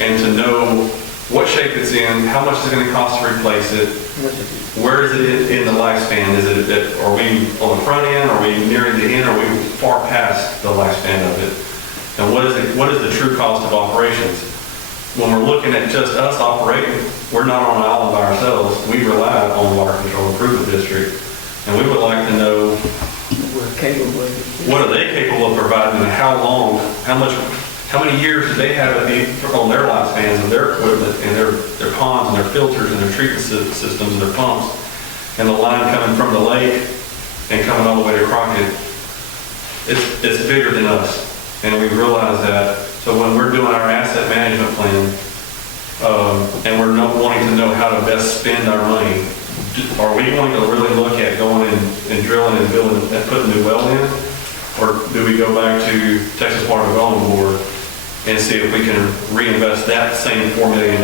and to know what shape it's in, how much it's going to cost to replace it, where is it in the lifespan? Are we on the front end? Are we nearing the end? Are we far past the lifespan of it? And what is the true cost of operations? When we're looking at just us operating, we're not on an island by ourselves. We rely on the Water Control Improvement District, and we would like to know what are they capable of providing, and how long, how many years do they have on their lifespans of their equipment and their ponds and their filters and their treatment systems and their pumps, and the line coming from the lake and coming all the way to Crockett. It's bigger than us, and we realize that. So when we're doing our asset management plan, and we're not wanting to know how to best spend our money, are we going to really look at going and drilling and building and putting a new well in? Or do we go back to Texas Water Development Board and see if we can reinvest that same $4 million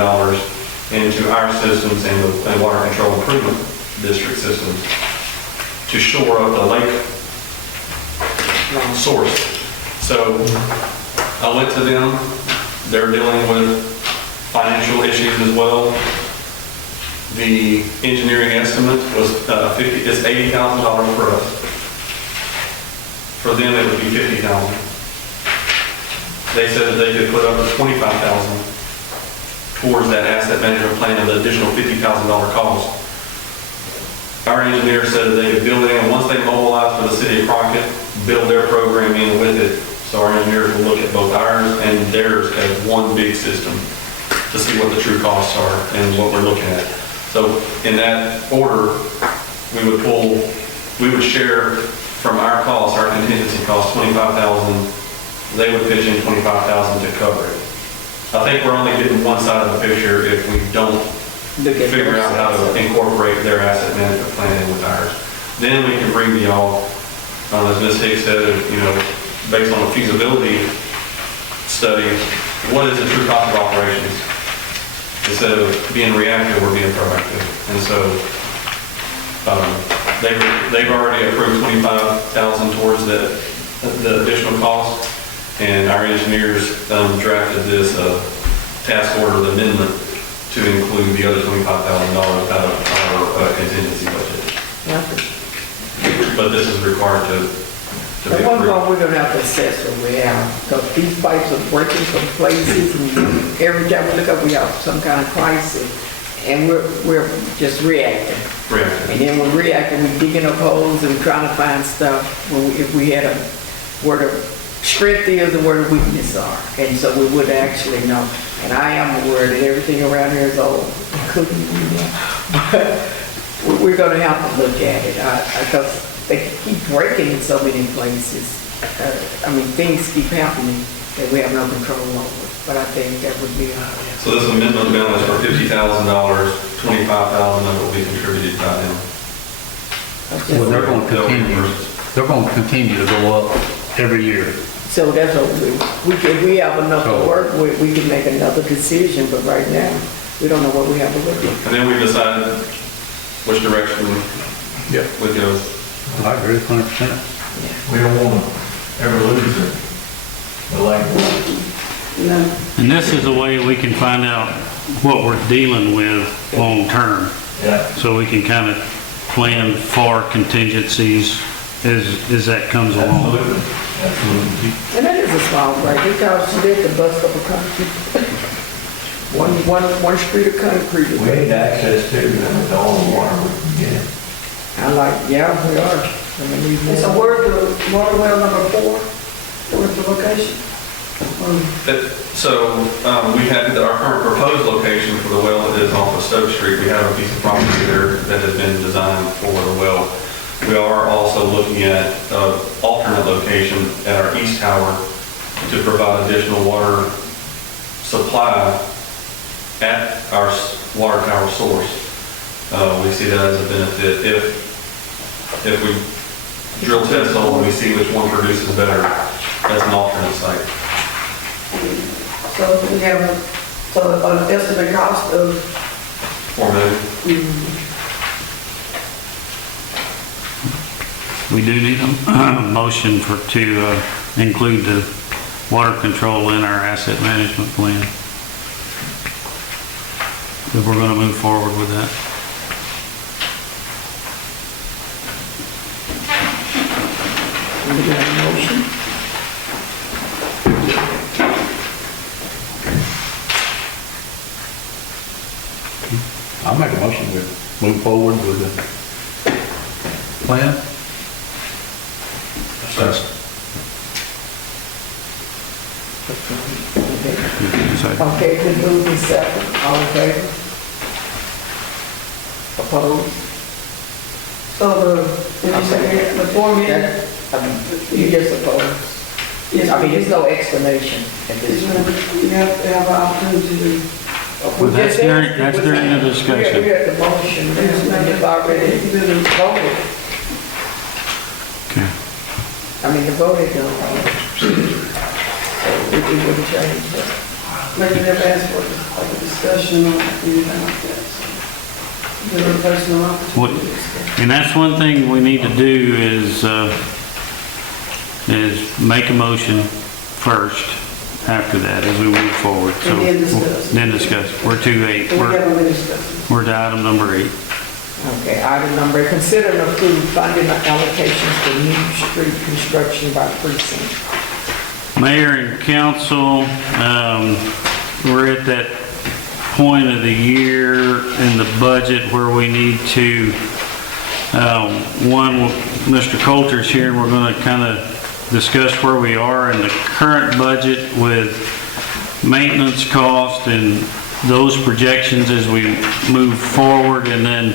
into our systems and the Water Control Improvement District systems to shore up the lake source? So I went to them. They're dealing with financial issues as well. The engineering estimate was it's $80,000 for us. For them, it would be $50,000. They said that they could put up to $25,000 towards that asset management plan of the additional $50,000 cost. Our engineer said that they could build it in once they mobilize for the city of Crockett, build their program in with it. So our engineers will look at both ours and theirs as one big system to see what the true costs are and what we're looking at. So in that order, we would share from our costs, our contingency costs, $25,000. They would pitch in $25,000 to cover it. I think we're only getting one side of the picture if we don't figure out how to incorporate their asset management plan in with ours. Then we can bring to y'all, as Ms. Hicks said, based on a feasibility study, what is the true cost of operations? Instead of being reactive, we're being proactive. And so they've already approved $25,000 towards the additional cost, and our engineers drafted this task order amendment to include the other $25,000 out of our contingency budget. But this is required to be At one approved. point, we're gonna have to assess where we are, because these pipes are breaking from places, and every time we look up, we have some kind of crisis, and we're just reacting. And then we're reacting, we're digging up holes and trying to find stuff if we had where the strength is and where the weaknesses are, and so we would actually know. And I am aware that everything around here is old, including but we're gonna have to look at it, because they keep breaking in so many places. Things keep happening that we have no control over. But I think that would be So this amendment balance for $50,000, $25,000 that will be contributed by them. Well, they're going to continue to go up every year. So that's what we have enough to work with, we can make another decision, but right now, we don't know what we have to look at. And then we decided which direction we go. I agree 100%. We don't want to ever lose the language. No. And this is a way we can find out what we're dealing with long-term. Yeah. So we can kind of plan for contingencies as that comes along. Absolutely. And that is a small break, because she did the bust up a concrete. One street of concrete. We need access to, and all the water we can get. I like, yeah, we are. And we need more. And so where's the water well number 4? Where's the location? So we had our current proposed location for the well is off of Stoke Street. We have a piece of property there that has been designed for the well. We are also looking at an alternate location at our east tower to provide additional water supply at our water tower source. We see that as a benefit. If we drill test hole and we see which one produces better, that's an alternate site. So we have an estimate cost of, $4 million. We do need a motion to include the water control in our asset management plan. If we're going to move forward with that. We got a motion. I'll make a motion to move forward with the plan. Okay, been moved in second, all in favor? Opposed? so the 4 million, You just opposed? yes, I mean, there's no explanation at this point. you have to have an opportunity to, Well, that's during the discussion. We had the motion, and it's already been voted. Okay. I mean, the vote is done. So it wouldn't change that. maybe they've asked for like a discussion or anything like that. So give a personal What, opportunity to discuss. and that's one thing we need to do is make a motion first after that as we move forward. So And then discuss. then discuss. We're to 8. And we haven't been discussing. We're to item number 8. Okay, item number, consider and approve funding allocations for new street construction by precinct. Mayor and council, we're at that point of the year in the budget where we need to, Mr. Coulter's here, and we're going to kind of discuss where we are in the current budget with maintenance cost and those projections as we move forward, and then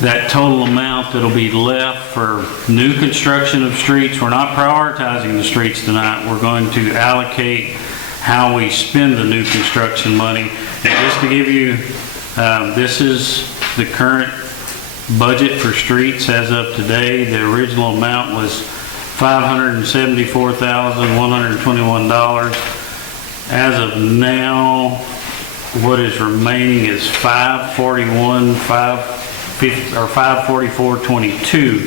that total amount that'll be left for new construction of streets. We're not prioritizing the streets tonight. We're going to allocate how we spend the new construction money. And just to give you, this is the current budget for streets as of today. The original amount was $574,121. As of now, what is remaining is $544.22.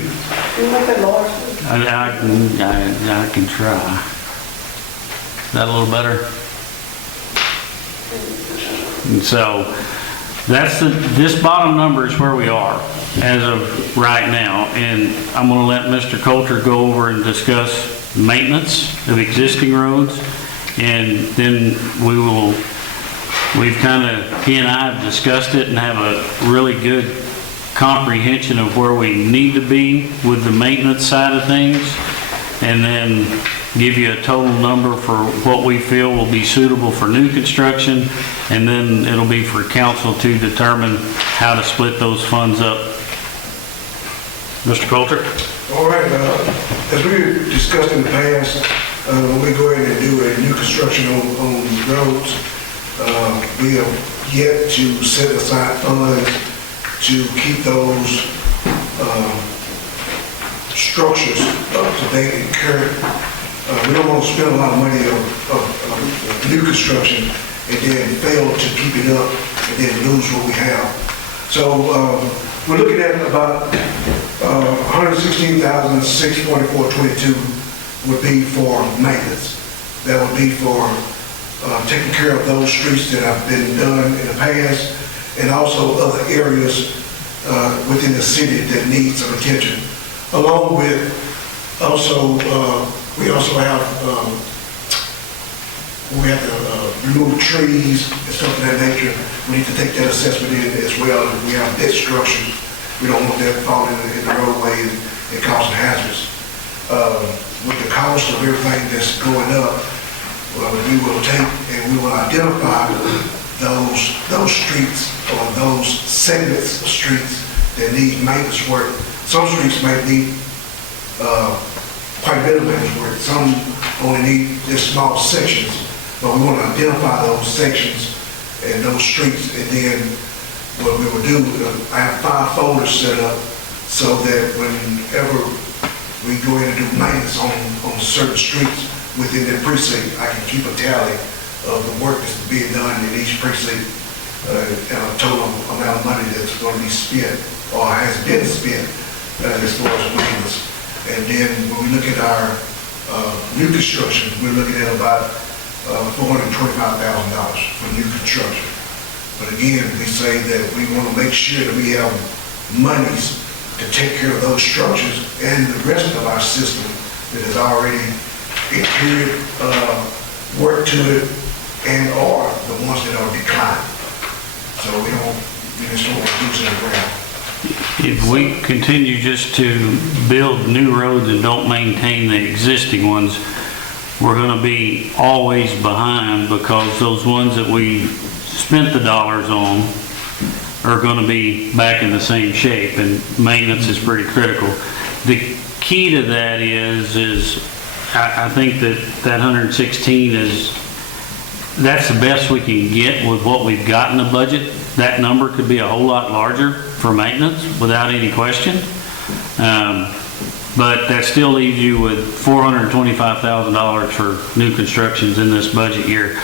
Can you make that large? I can try. Is that a little better? And so that's this bottom number is where we are as of right now. And I'm going to let Mr. Coulter go over and discuss maintenance of existing roads. And then we've kind of, he and I have discussed it and have a really good comprehension of where we need to be with the maintenance side of things, and then give you a total number for what we feel will be suitable for new construction, and then it'll be for council to determine how to split those funds up. Mr. Coulter? All right, as we discussed in the past, when we go ahead and do a new construction on roads, we have yet to set aside funds to keep those structures up to date and current. We don't want to spend a lot of money of new construction and then fail to keep it up and then lose what we have. So we're looking at about $116,644.22 would be for maintenance. That would be for taking care of those streets that have been done in the past and also other areas within the city that need some attention. Along with also, we also have we have to remove trees and stuff of that nature. We need to take that assessment in as well. We have destruction. We don't want that falling in the roadway and causing hazards. With the cost of everything that's going up, we will take and we will identify those streets or those segments of streets that need maintenance work. Some streets might need quite a bit of maintenance work. Some only need just small sections. But we want to identify those sections and those streets, and then what we will do, I have 5 folders set up so that whenever we go in and do maintenance on certain streets within that precinct, I can keep a tally of the work that's being done in each precinct and a total amount of money that's going to be spent or has been spent as far as maintenance. And then when we look at our new construction, we're looking at about $425,000 for new construction. But again, we say that we want to make sure that we have monies to take care of those structures and the rest of our system that has already included work to it and or the ones that are declining. So we just don't want to lose that ground. If we continue just to build new roads and don't maintain the existing ones, we're going to be always behind, because those ones that we spent the dollars on are going to be back in the same shape, and maintenance is pretty critical. The key to that is I think that 116 that's the best we can get with what we've got in the budget. That number could be a whole lot larger for maintenance without any question. But that still leaves you with $425,000 for new constructions in this budget year.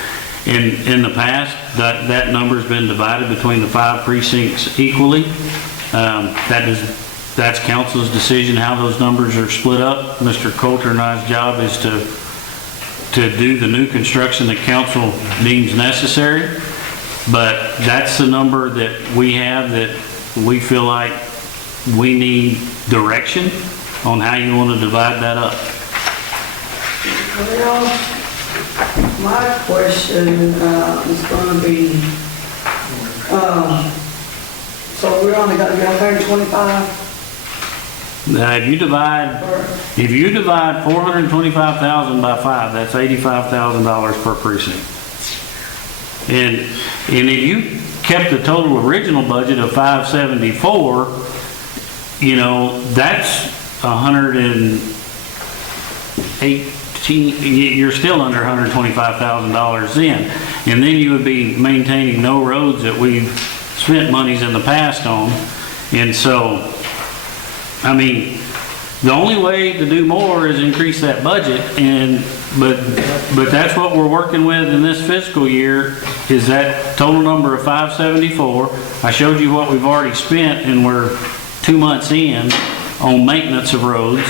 In the past, that number's been divided between the 5 precincts equally. That's council's decision how those numbers are split up. Mr. Coulter and I's job is to do the new construction that council deems necessary. But that's the number that we have, that we feel like we need direction on how you want to divide that up. Well, my question is going to be, so we're only going to be on 125? If you divide 425,000 by 5, that's $85,000 per precinct. And if you kept the total original budget of 574, that's 118, you're still under $125,000 then. And then you would be maintaining no roads that we've spent monies in the past on. And so, I mean, the only way to do more is increase that budget, but that's what we're working with in this fiscal year, is that total number of 574. I showed you what we've already spent, and we're 2 months in on maintenance of roads.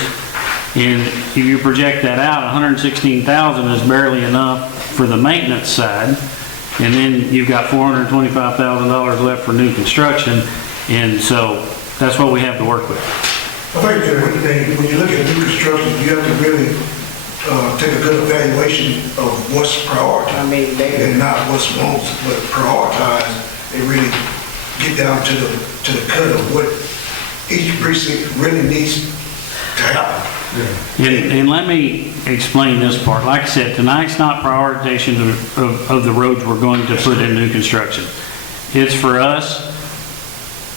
And if you project that out, 116,000 is barely enough for the maintenance side. And then you've got $425,000 left for new construction. And so that's what we have to work with. I think that when you look at new construction, you have to really take a good evaluation of what's prioritized and not what's most, but prioritize and really get down to the cut of what each precinct really needs to happen. And let me explain this part. Like I said, tonight's not prioritization of the roads we're going to put in new construction. It's for us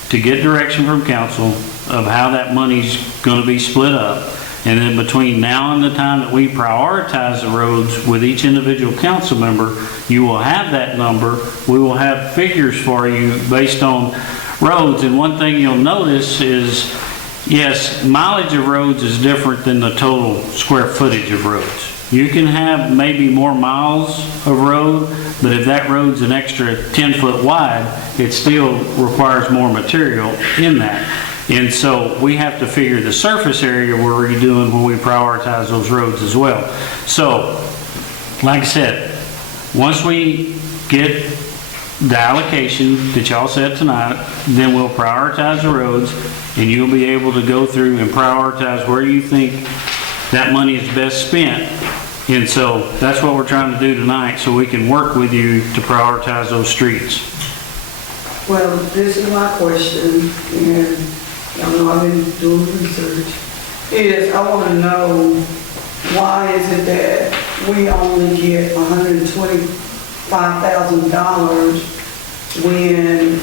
to get direction from council of how that money's going to be split up. And then between now and the time that we prioritize the roads with each individual council member, you will have that number. We will have figures for you based on roads. And one thing you'll notice is, yes, mileage of roads is different than the total square footage of roads. You can have maybe more miles of road, but if that road's an extra 10 foot wide, it still requires more material in that. And so we have to figure the surface area we're redoing when we prioritize those roads as well. So, like I said, once we get the allocation that y'all said tonight, then we'll prioritize the roads, and you'll be able to go through and prioritize where you think that money is best spent. And so that's what we're trying to do tonight, so we can work with you to prioritize those streets. Well, this is my question, and y'all know I've been doing research, is I want to know, why is it that we only get $125,000 when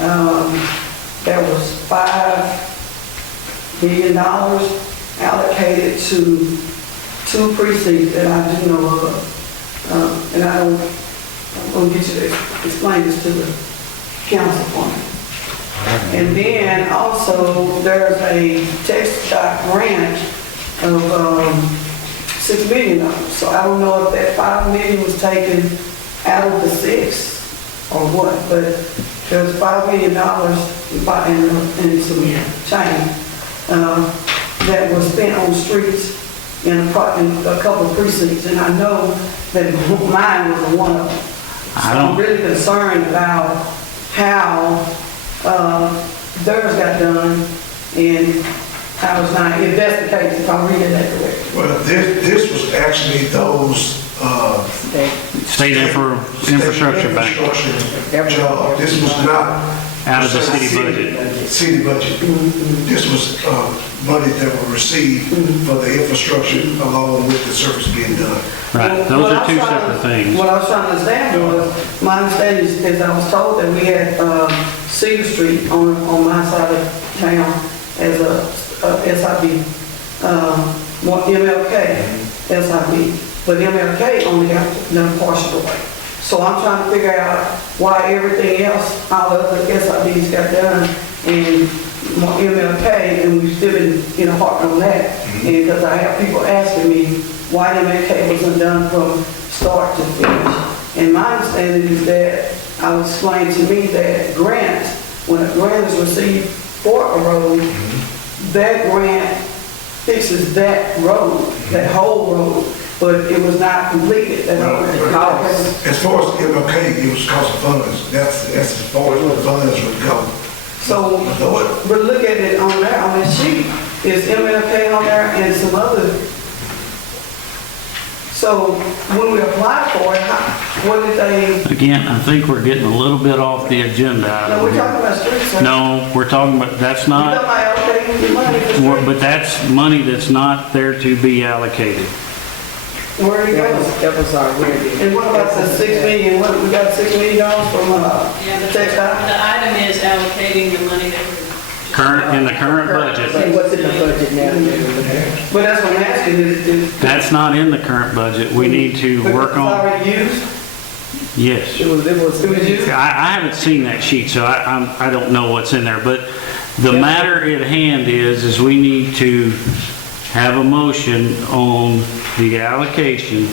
there was $5 million allocated to 2 precincts that I do know of, and I'm going to get you to explain this to the council for me. And then also, there's a text dot grant of $6 million. So I don't know if that $5 million was taken out of the 6 or what, but there's $5 million in some change that was spent on streets in a couple of precincts, and I know that mine was one of them. So I'm really concerned about how theirs got done and how it's not, if that's the case, if I'm reading that correctly. Well, this was actually those, State Infrastructure Bank. Job. This was not. Out of the city budget. City budget. This was money that were received for the infrastructure along with the surface being done. Right, those are 2 separate things. What I was trying to understand was, my understanding is I was told that we had Cedar Street on my side of town as a SIB, MLK SIB, but MLK only got done partial away. So I'm trying to figure out why everything else, all the other SIBs got done and MLK, and we've still been, harping on that. And because I have people asking me why MLK wasn't done from start to finish. And my understanding is that I was explained to me that grants, when a grant is received for a road, that grant fixes that road, that whole road. But it was not completed. As far as MLK, it was cost of funds. That's as far as the funds would go. So, but look at it on there, on that sheet, is MLK on there and some other. So when we applied for it, what did they? Again, I think we're getting a little bit off the agenda out No, of we're here. talking about streets, sir. No, we're talking about, that's We're talking not, about allocating the money for streets. but that's money that's not there to be allocated. Where it goes? That was already. And what about the $6 million? What, we got $6 million from Yeah, the textile? item is allocating the money that we're. In the current budget, Say what's in the budget now? But that's what I'm asking, is. that's not in the current budget. We need to work It's on, already used? yes. It was used? I haven't seen that sheet, so I don't know what's in there, but the matter at hand is we need to have a motion on the allocation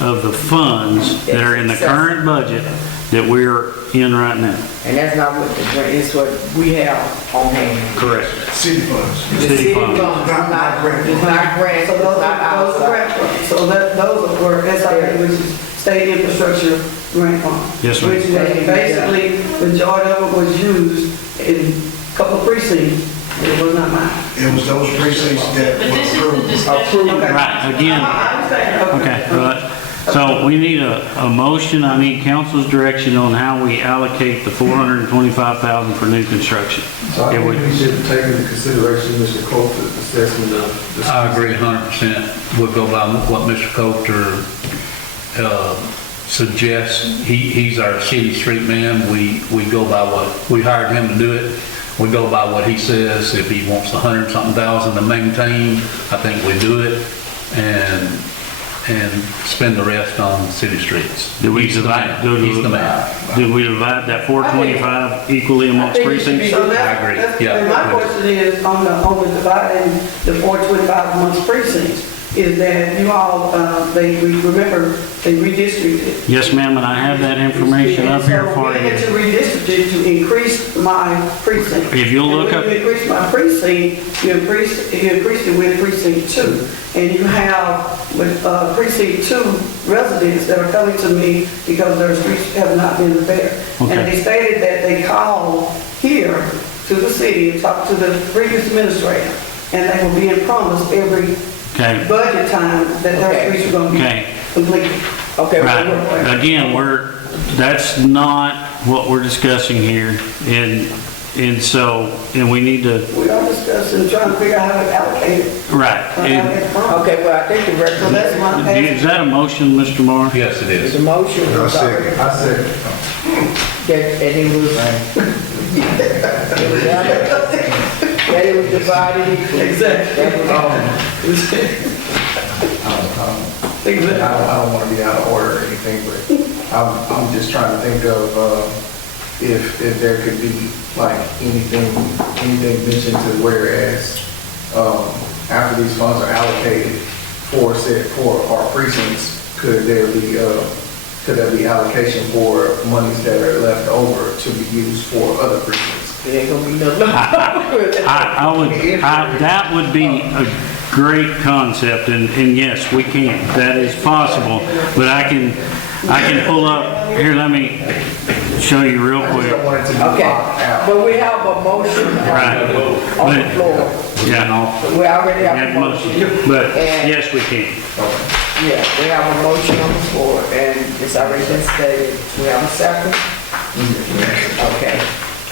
of the funds that are in the current budget that we're in right now. And that's not what the grant, it's what we have on hand. Correct. City funds. The City funds. Not grant. It's not grant, So it's those not are outside. grant funds. So those were SIA, which is State Infrastructure Grant Fund. Yes, ma'am. Which was basically, majority of it was used in a couple of precincts. It was not mine. It was those precincts that But were this is the approved. discussion. Right, again, I understand. okay, right. So we need a motion, I need council's direction on how we allocate the $425,000 for new construction. So I It think would- we should take into consideration Mr. Coulter's assessment of the. I agree 100%. We'll go by what Mr. Coulter suggests. He's our city street man. We go by what, we hired him to do it. We go by what he says. If he wants 100-something thousand to maintain, I think we do it and spend the rest on city streets. Do we He's the divide, man. He's the man. do we divide that 425 equally amongst precincts? So I agree, yeah. My question is, on the dividing the 425 amongst precincts, is that you all, remember, they redistricted. Yes, ma'am, and I have that information up here for And so we you. had to redistrict it to increase my precinct. If you'll look up- And when you increase my precinct, you increased it with precinct 2. And you have with precinct 2 residents that are coming to me because their streets have not been repaired. And Okay. they stated that they called here to the city and talked to the previous administrator. And they were being promised every Okay, budget time that their streets were going to okay. be completed. Okay, Right. well, Again, that's not what we're discussing here. And so, and we need to, We are discussing, trying to figure out how to allocate it. right. And okay, well, I think the So that's recommendation, my is that a motion, Mr. Moore? Yes, it is. the motion I was already, second. I said, and it was, that it was divided equally. Exactly. That was all. I don't want to be out of order or anything, but I'm just trying to think of if there could be like anything mentioned to whereas after these funds are allocated for our precincts, could there be allocation for monies that are left over to be used for other precincts? It ain't gonna be nothing. That would be a great concept, and yes, we can. That is possible, but I can pull up, here, let me show you real I just quick. don't want it to be Okay, locked out. but we have a motion Right. on the But- floor. Yeah, We already we have have a motion. but And- yes, we can. Yeah, we have a motion on the floor, and it's already been stated. We have a second? Okay.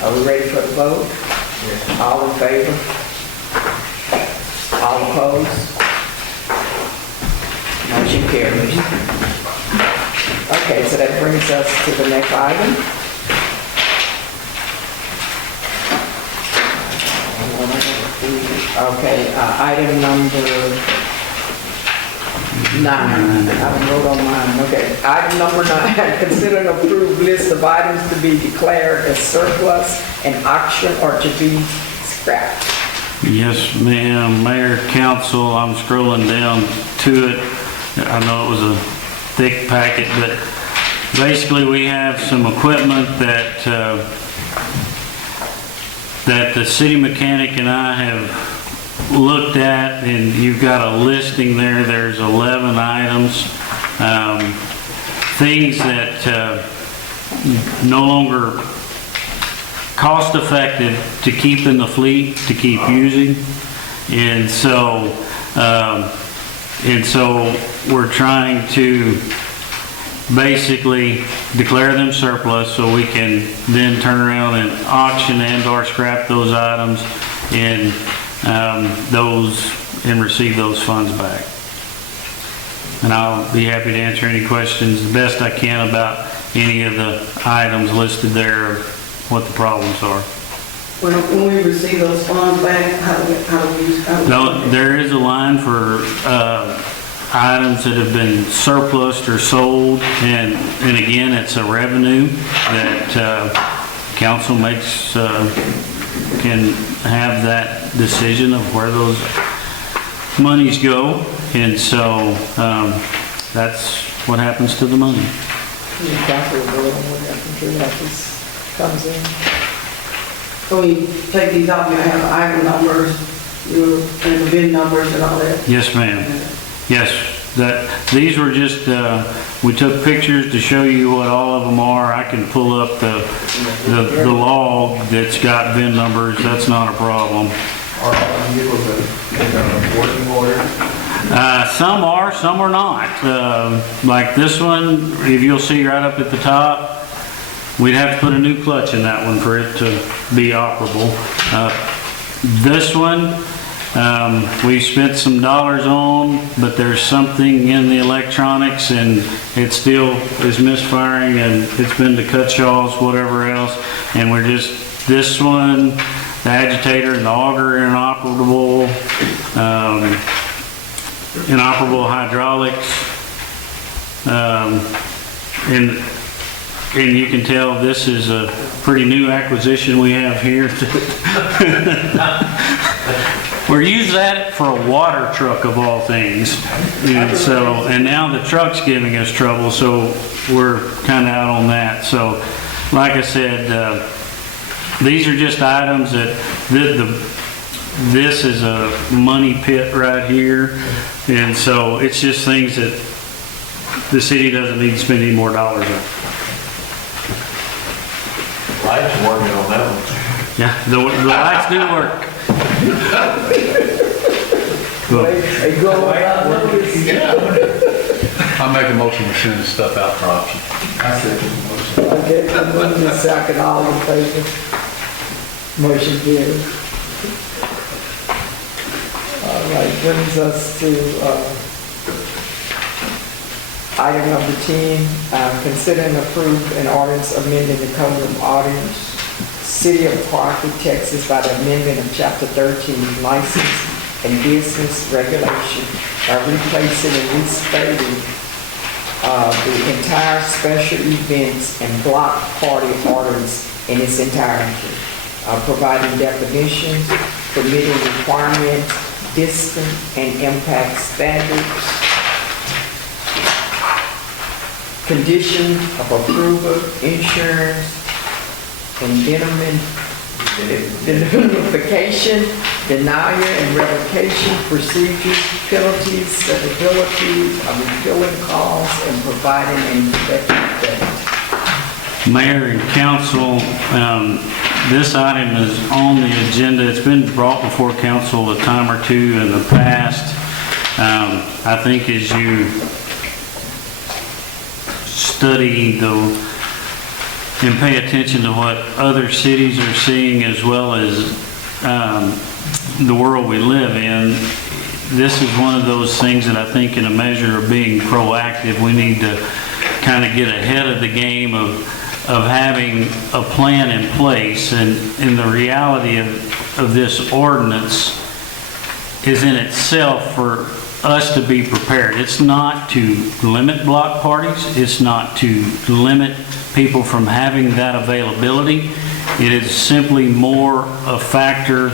Are we ready for the vote? All in favor? All opposed? Motion carries. Okay, so that brings us to the next item. Okay, item number 9. I wrote on mine. Okay, item number 9, consider an approved list of items to be declared as surplus and auction or to be scrapped. Yes, ma'am, Mayor, Council, I'm scrolling down to it. I know it was a thick packet, but basically we have some equipment that the city mechanic and I have looked at, and you've got a listing there. There's 11 items. Things that no longer cost effective to keep in the fleet, to keep using. And so we're trying to basically declare them surplus so we can then turn around and auction and or scrap those items and receive those funds back. And I'll be happy to answer any questions the best I can about any of the items listed there, what the problems are. When we receive those funds back, how do we? No, there is a line for items that have been surplused or sold, and again, it's a revenue that council makes, can have that decision of where those monies go, and so that's what happens to the money. Council will vote on what happens until this comes in. So we take these off, you have item numbers, and the VIN numbers and all that. Yes, ma'am. Yes, these were just, we took pictures to show you what all of them are. I can pull up the log that's got VIN numbers. That's not a problem. Are all vehicles in working order? Some are not. Like this one, if you'll see right up at the top, we'd have to put a new clutch in that one for it to be operable. This one, we spent some dollars on, but there's something in the electronics and it still is misfiring, and it's been to Cutshaws, whatever else. And we're just, this one, the agitator and the auger inoperable, inoperable hydraulics. And you can tell this is a pretty new acquisition we have here. we're used at it for a water truck of all things. And so, and now the truck's giving us trouble, so we're kind of out on that. So, like I said, these are just items that, this is a money pit right here. And so it's just things that the city doesn't need to spend any more dollars on. Lights are working on that one. Yeah, the lights do work. They go without notice. I make a motion to send this stuff out for auction. I said the motion. Okay, I'm moving the second, all in favor. Motion carries. All right, brings us to, item number 10, consider and approve an ordinance amending the code of ordinance, City of Crockett, Texas, by the amendment of Chapter 13, license and business regulation, by replacing and restating the entire special events and block party ordinance in its entirety, providing definitions, permitting requirements, distance and impact standards, condition of approval, insurance, indemnification, denial and revocation procedures, penalties, severability of repealing costs, and providing an effective date. Mayor and council, this item is on the agenda. It's been brought before council a time or two in the past. I think as you study and pay attention to what other cities are seeing, as well as the world we live in, this is one of those things that I think, in a measure of being proactive, we need to kind of get ahead of the game of having a plan in place. And the reality of this ordinance is in itself for us to be prepared. It's not to limit block parties. It's not to limit people from having that availability. It is simply more a factor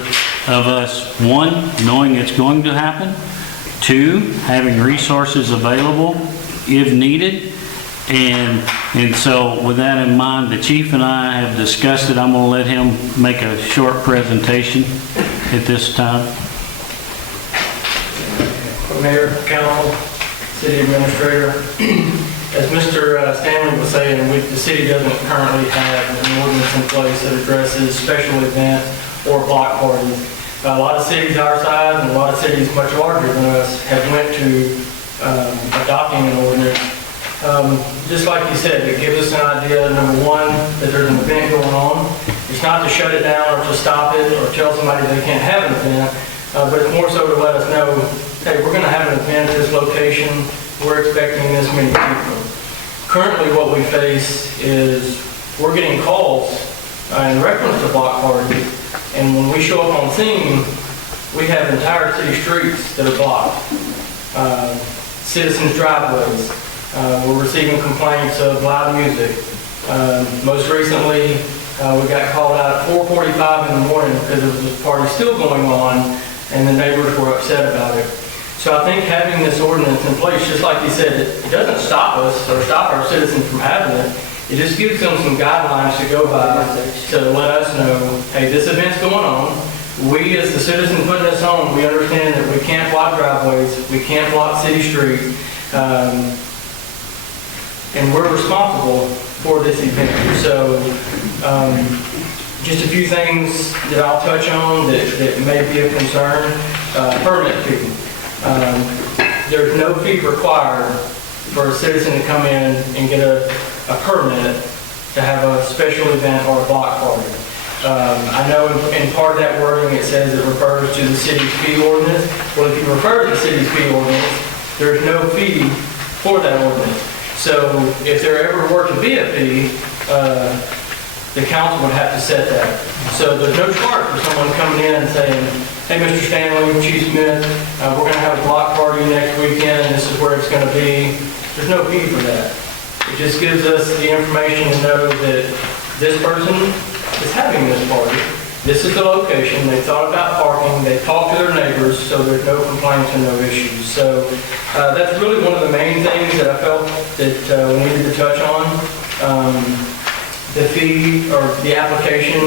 of us, one, knowing it's going to happen, two, having resources available if needed. And so with that in mind, the chief and I have discussed it. I'm going to let him make a short presentation at this time. Mayor, council, city administrator, as Mr. Stanley was saying, the city doesn't currently have an ordinance in place that addresses special events or block parties. A lot of cities our size and a lot of cities much larger than us have went to adopting an ordinance. Just like you said, it gives us an idea, number one, that there's an event going on. It's not to shut it down or to stop it or tell somebody they can't have an event, but it's more so to let us know, hey, we're going to have an event at this location, we're expecting this many people. Currently what we face is we're getting calls in reference to block parties, and when we show up on scene, we have entire city streets that are blocked. Citizens' driveways. We're receiving complaints of loud music. Most recently, we got called out at 4:45 in the morning because there was a party still going on, and the neighbors were upset about it. So I think having this ordinance in place, just like you said, it doesn't stop us or stop our citizens from having it. It just gives them some guidelines to go by to let us know, hey, this event's going on. We, as the citizens putting this on, we understand that we can't block driveways, we can't block city streets, and we're responsible for this event. So just a few things that I'll touch on that may be of concern. Permit fee. There's no fee required for a citizen to come in and get a permit to have a special event or a block party. I know in part of that wording it says it refers to the city's fee ordinance. Well, if you refer to the city's fee ordinance, there's no fee for that ordinance. So if there ever were to be a fee, the council would have to set that. So there's no charge for someone coming in and saying, hey, Mr. Stanley, Chief Smith, we're going to have a block party next weekend and this is where it's going to be. There's no fee for that. It just gives us the information to know that this person is having this party this is the location, they thought about parking, they talked to their neighbors, so there's no complaints and no issues. So that's really one of the main things that I felt that we needed to touch on. The fee or the application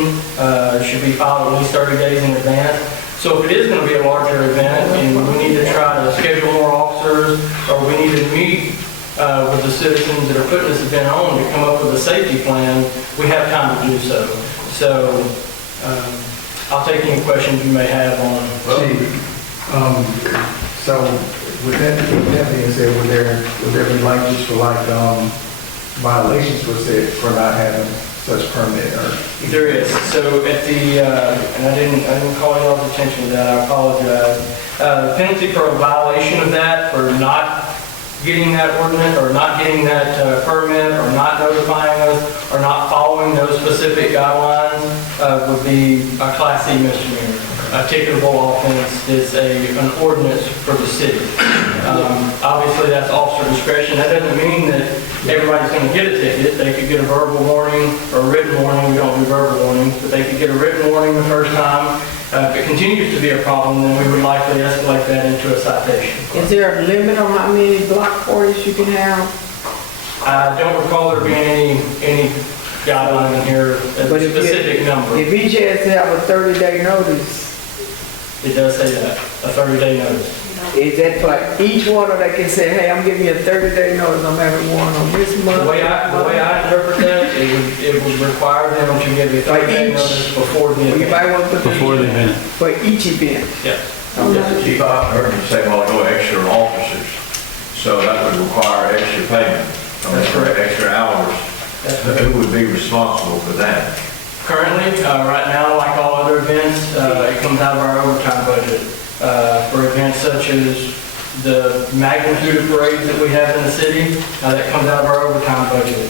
should be filed at least 30 days in advance. So if it is going to be a larger event and we need to try to schedule more officers, or we need to meet with the citizens that are putting this event on to come up with a safety plan, we have time to do so. So I'll take any questions you may have on. So with that being said, would there be language for like violations for not having such permit or? There is. So at the, and I didn't call y'all's attention to that, I apologize. The penalty for a violation of that, for not getting that ordinance, or not getting that permit, or not notifying us, or not following those specific guidelines, would be a Class C misdemeanor. A ticketable offense is an ordinance for the city. Obviously, that's officer discretion. That doesn't mean that everybody's going to get a ticket. They could get a verbal warning or a written warning. We don't do verbal warnings, but they could get a written warning the first time. If it continues to be a problem, then we would likely escalate that into a citation. Is there a limit on how many block parties you can have? I don't recall there being any guideline in here, a But if you- specific number. If each has to have a 30-day notice, It does say that, a 30-day notice. is that for each one, or they can say, hey, I'm giving you a 30-day notice, I'm having one on this month? The way I interpret that, it would require them to give a 30-day each? notice before the Well, you event. might want to put Before the event. for each event. Yes. Chief, I heard you say, well, go extra officers, so that would require extra payment. That's correct. Extra hours. Who would be responsible for that? Currently, right now, like all other events, it comes out of our overtime budget. For events such as the magnitude of parades that we have in the city, that comes out of our overtime budget.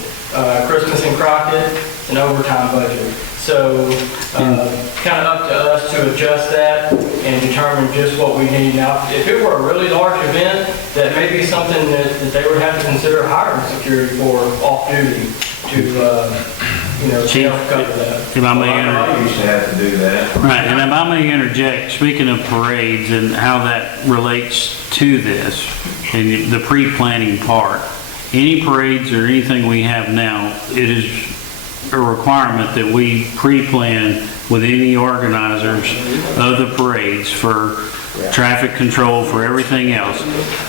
Christmas in Crockett, an overtime budget. So kind of up to us to adjust that and determine just what we need. Now, if it were a really large event, that may be something that they would have to consider hiring security for off-duty to, Chief, help cover that. if I may I used to have to do that. Right, and if I may interject, speaking of parades and how that relates to this, and the pre-planning part, any parades or anything we have now, it is a requirement that we pre-plan with any organizers of the parades for traffic control, for everything else.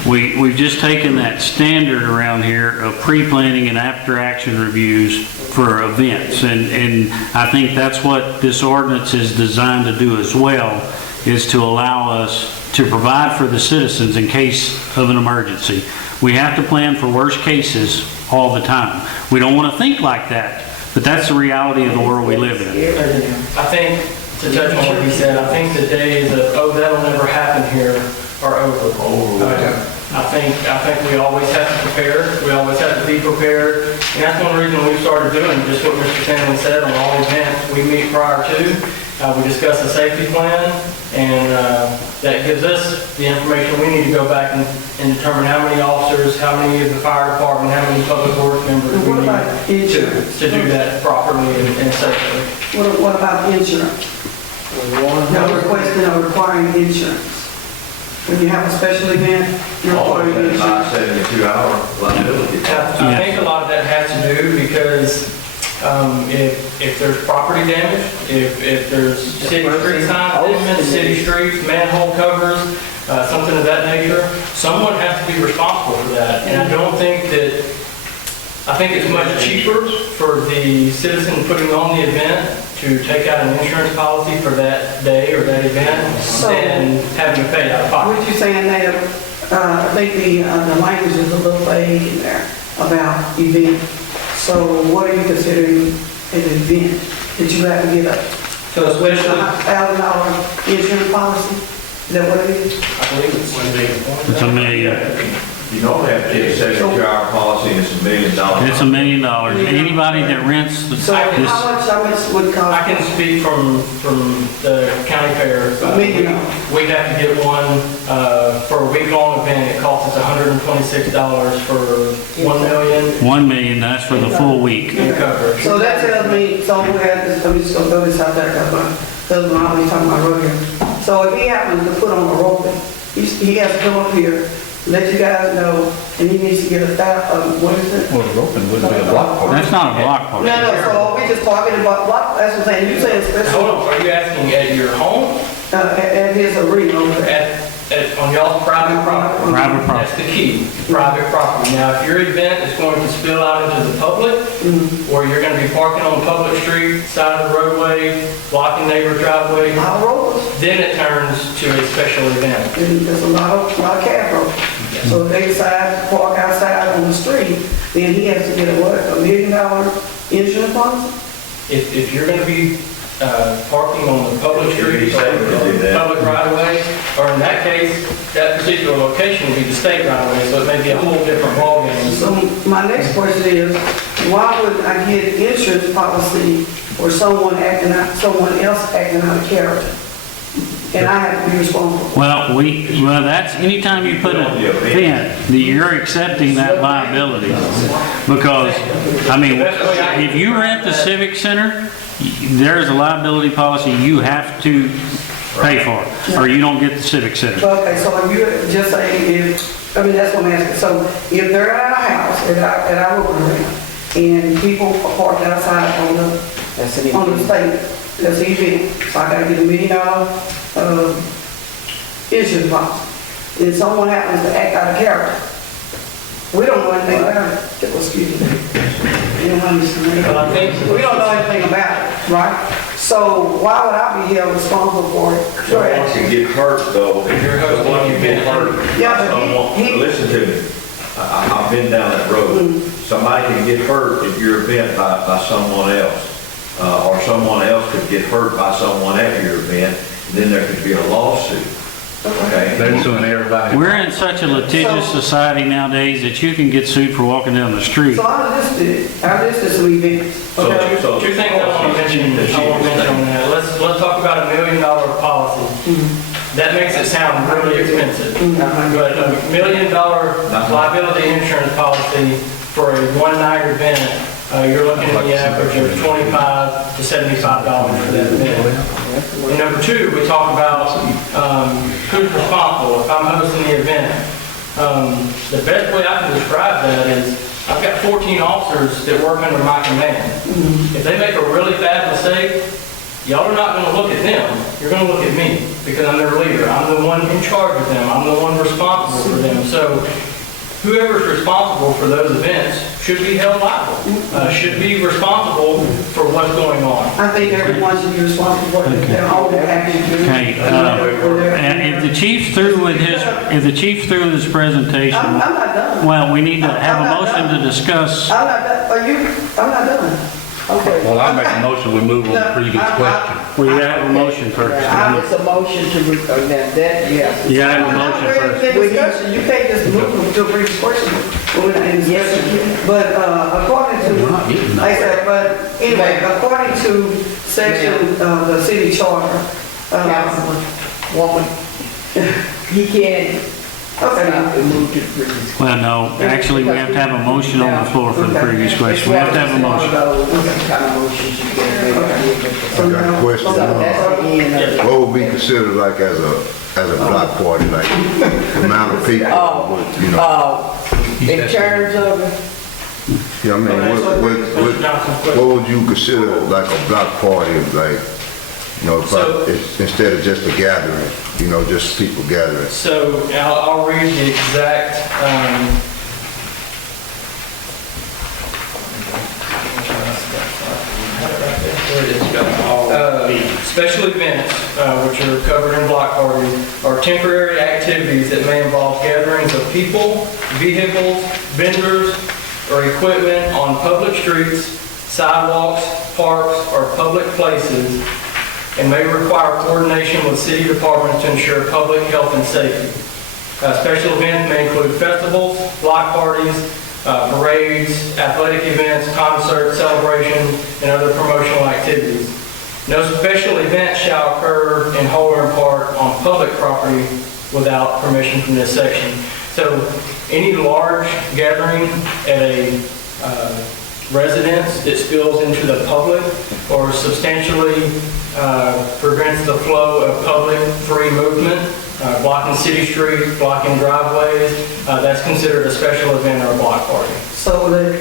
We've just taken that standard around here of pre-planning and after-action reviews for events. And I think that's what this ordinance is designed to do as well, is to allow us to provide for the citizens in case of an emergency. We have to plan for worst cases all the time. We don't want to think like that, but that's the reality of the world we live in. I think, to touch on what he said, I think the days of, oh, that'll never happen here are over. I think we always have to prepare. We always have to be prepared. And that's one reason we started doing just what Mr. Stanley said on all events. We meet prior to, we discuss a safety plan, and that gives us the information we need to go back and determine how many officers, how many of the fire department, how many public works members we What about need insurance? to do that properly and safely. What about insurance? No requesting or requiring insurance. When you have a special event, you're requiring insurance. 72-hour liability. I think a lot of that has to do because if there's property damage, if there's city street signs, city streets, manhole covers, something of that nature, someone has to be responsible for that. And I think it's much cheaper for the citizen putting on the event to take out an insurance policy for that day or that event than having to pay out of pocket. What you're saying there, I think the language is a little vague in there about event. So what are you considering an event that you have to get a So especially, $1,000 insurance policy? Is that what it is? I believe it's It's $1 million. You don't have to get a 72-hour policy, and it's $1 million. It's $1 million. Anybody that rents So how this, much would it cost? I can speak from the county fair. $1 million. We have to get one for a week-long event. It costs us $126 for 1 million $1 million, that's for the full week. in coverage. So that tells me, so I'm just gonna throw this out there, because Because when I was talking about rodeo. So if he happens to put on a rope, he has to come up here, let you guys know, and he needs to get a what is it? Well, the roping wouldn't be a block party. That's not a block party. No, so we just talking about block, that's what I'm saying, you saying Hold special, on, are you asking at your home, at his arena over there. on y'all's private property? Private property. That's the key, private property. Now, if your event is going to spill out into the public, or you're going to be parking on public street, side of the roadway, blocking neighbor driveway, Our ropers, then it turns to a special event. and there's a lot of cab ropers. So if they decide to park outside on the street, then he has to get a what, $1 million insurance policy? If you're going to be parking on the public street, or public right of way, or in that case, that particular location will be the state right of way, so it may be a whole different ballgame. So my next question is, why would I get insurance policy for someone else acting out of character? And I have to be responsible. Well, that's, anytime you put an event, you're accepting that liability. Because, I mean, if you rent the Civic Center, there's a liability policy you have to pay for, or you don't get the Civic Center. Okay, so if you just say, that's what I'm asking. So if they're at our house, at our open arena, and people are parked outside on the state, that's an event, so I gotta get $1 million insurance policy. If someone happens to act out of character, we don't know anything about it. Excuse me. We don't understand. We don't know anything about it, right? So why would I be held responsible for it? Once you get hurt though, if you're hurt, you get hurt. Yeah, but Listen to me. I've been down that road. Somebody can get hurt at your event by someone else. Or someone else could get hurt by someone at your event, and then there could be a lawsuit. Okay? They're suing everybody. We're in such a litigious society nowadays that you can get sued for walking down the street. So I listed some events. Okay. So Two things I want to mention on that. Let's talk about $1 million policy. That makes it sound really expensive. But $1 million liability insurance policy for a one-night event, you're looking at the average of $25 to $75 for that event. And number two, we talk about who's responsible. If I'm hosting the event, the best way I can describe that is I've got 14 officers that work under my command. If they make a really bad mistake, y'all are not going to look at them. You're going to look at me because I'm their leader. I'm the one in charge of them. I'm the one responsible for them. So whoever's responsible for those events should be held liable, should be responsible for what's going on. I think everyone should be responsible for their own actions. Okay, and if the chief's through with his presentation, I'm not done. well, we need to have a motion to discuss. I'm not done. I'm not done. Okay. Well, I make a motion, we move on to the previous question. We gotta have a motion first. It's a motion to, yes. You gotta have a motion first. You can't just move to a previous question. We're not in discussion. But according to, like I said, but anyway, according to section of the city charter, Woman, he can't okay. move to the previous. Well, no, actually, we have to have a motion on the floor for the previous question. We have to have a motion. Kind of motions you can make. I got a question. So that's the end of it. What would be considered like as a block party, like the amount of people, you know? In terms of, Yeah, I mean, what would you consider like a block party, like, you know, instead of just a gathering, you know, just people gathering? So I'll read the exact, special events, which are covered in block parties, are temporary activities that may involve gatherings of people, vehicles, vendors, or equipment on public streets, sidewalks, parks, or public places, and may require coordination with city departments to ensure public health and safety. Special events may include festivals, block parties, parades, athletic events, concerts, celebrations, and other promotional activities. No special event shall occur in whole or in part on public property without permission from this section. So any large gathering at a residents that spills into the public or substantially prevents the flow of public free movement, blocking city streets, blocking driveways, that's considered a special event or a block party. So the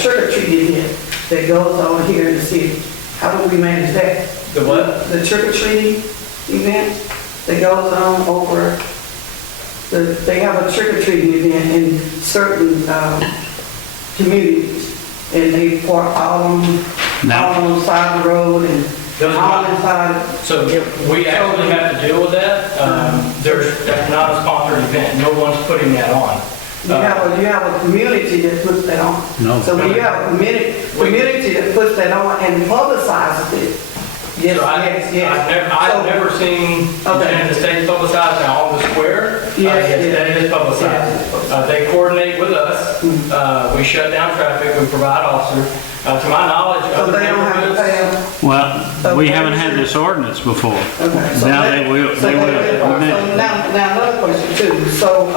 trick or treat event that goes on here in the city, how do we manage that? The what? The trick or treating event that goes on over, they have a trick or treating event in certain communities, and they park all on the side of the road and all inside. So we actually have to deal with that. That's not a sponsored event. No one's putting that on. You have a community that puts that on. No. So when you have a community that puts that on and publicizes it, yes, So I've So- never seen the state publicized now on the square. Yes, That is publicized. They coordinate with us. We shut down traffic. We provide officers. To my knowledge, So other they don't have to neighborhoods. pay them. Well, we haven't had this ordinance before. Okay. So Now they- they will, so they will. So now another question too. So,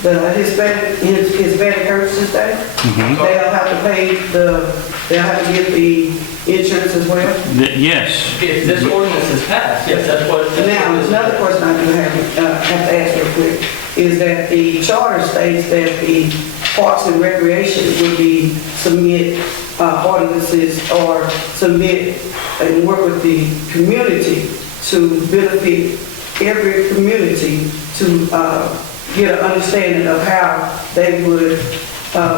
the Hispanic Heritage Day, they'll have to pay they'll have to get the insurance as well? Yes. If this ordinance is passed, yes, that's what. Now, another question I do have to ask real quick, is that the charter states that the Parks and Recreation would be submit ordinances or submit and work with the community to benefit every community to get an understanding of how they would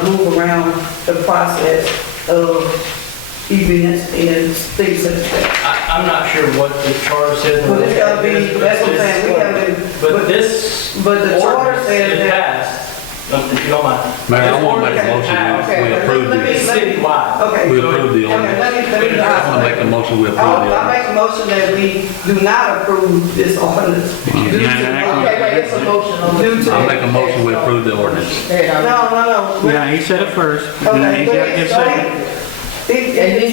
move around the process of events and things such as that. I'm not sure what the charter says. Well, it's gotta be, that's what I'm saying, we haven't. But this But the charter ordinance says is that. passed, if you don't mind. Mayor, I This want to make a ordinance is motion, passed. we approve Let me- this. Citywide. Okay. We approve the Okay, ordinance. let me. I want to make a motion, we approve the I ordinance. make a motion that we do not approve this ordinance. Due to- Okay, wait, it's a motion on the. Due to- I'll make a motion, we approve the ordinance. No. Yeah, he said it first. Then Okay, he go got to ahead, get go second. ahead. He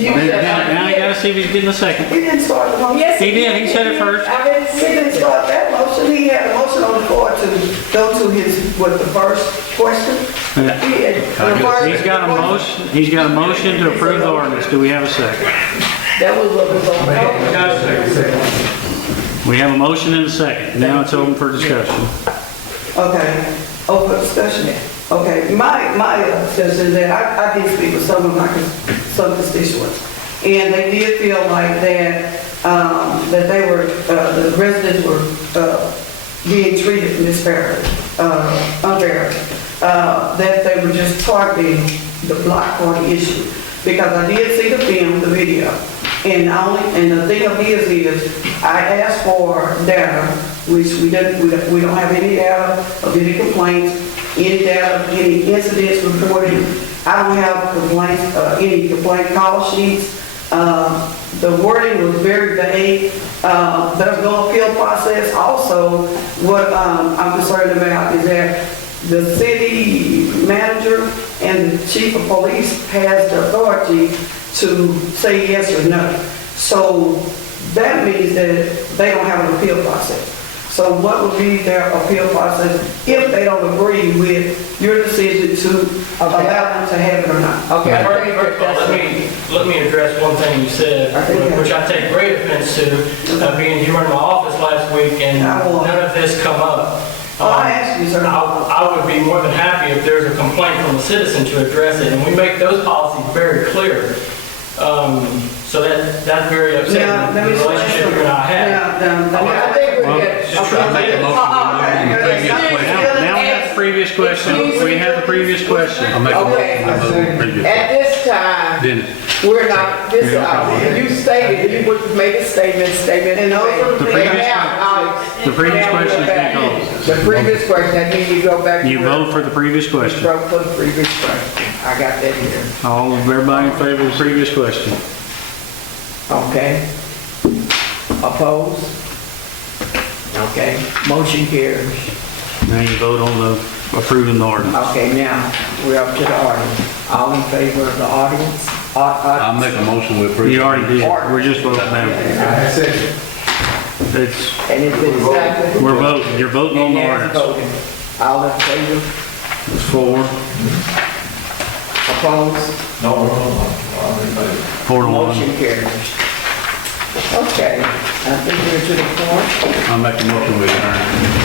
Now you got to see if he's getting a second. didn't start the motion. He did, he said it first. I didn't He see didn't it. start that motion, he had a motion on the floor to go to the first question. Yeah. He's He's got a motion to approve the ordinance. Do we have a second? That was what was on the. We have a motion and a second. Now it's open for discussion. Okay, open discussion. Okay, my discussion is that I did speak with some of some constituents, and they did feel like that, that they were, the residents were being treated unfairly, that they were just targeting the block party issue. Because I did see the film, the video, and the thing of it is, I asked for data, which we don't have any data of any complaints, any data of any incidents reported. I don't have complaints, any complaint call sheets. The wording was very vague. There's no appeal process. Also, what I'm concerned about is that the city manager and the chief of police has the authority to say yes or no. So that means that they don't have an appeal process. So what would be their appeal process if they don't agree with your decision to allow them to have it or not? Okay. First of all, let me address one thing you said, which I take great offense to, being you were in my office last week and none of this come up. I asked you, sir. I would be more than happy if there's a complaint from a citizen to address it, and we make those policies very clear. So that's very upsetting, the relationship you and I have. I think we're good. I make a motion, we move on to the previous question. Now we have the previous question. We have the previous question. I make a Okay. motion, we move on to the previous At question. this time, Dennis, we're not, you stated, you would make a statement. And those are the The things. previous- The previous question has been called. The previous question, that means you go back. to You where- vote for the previous You question. vote for the previous question. I got that here. Everybody in favor of the previous question? Okay. Opposed? Okay, motion carries. Now you vote on the approving the ordinance. Okay, now, we're up to the audience. All in favor of the audience? I make a motion, we approve. You already did. We're just voting now. It's, And it's been seconded? we're voting. You're voting on the And there's ordinance. voting. All in favor? It's 4. Opposed? No. 4-1. Motion carries. Okay, I think we're to the point. I'll make a motion with adjourn.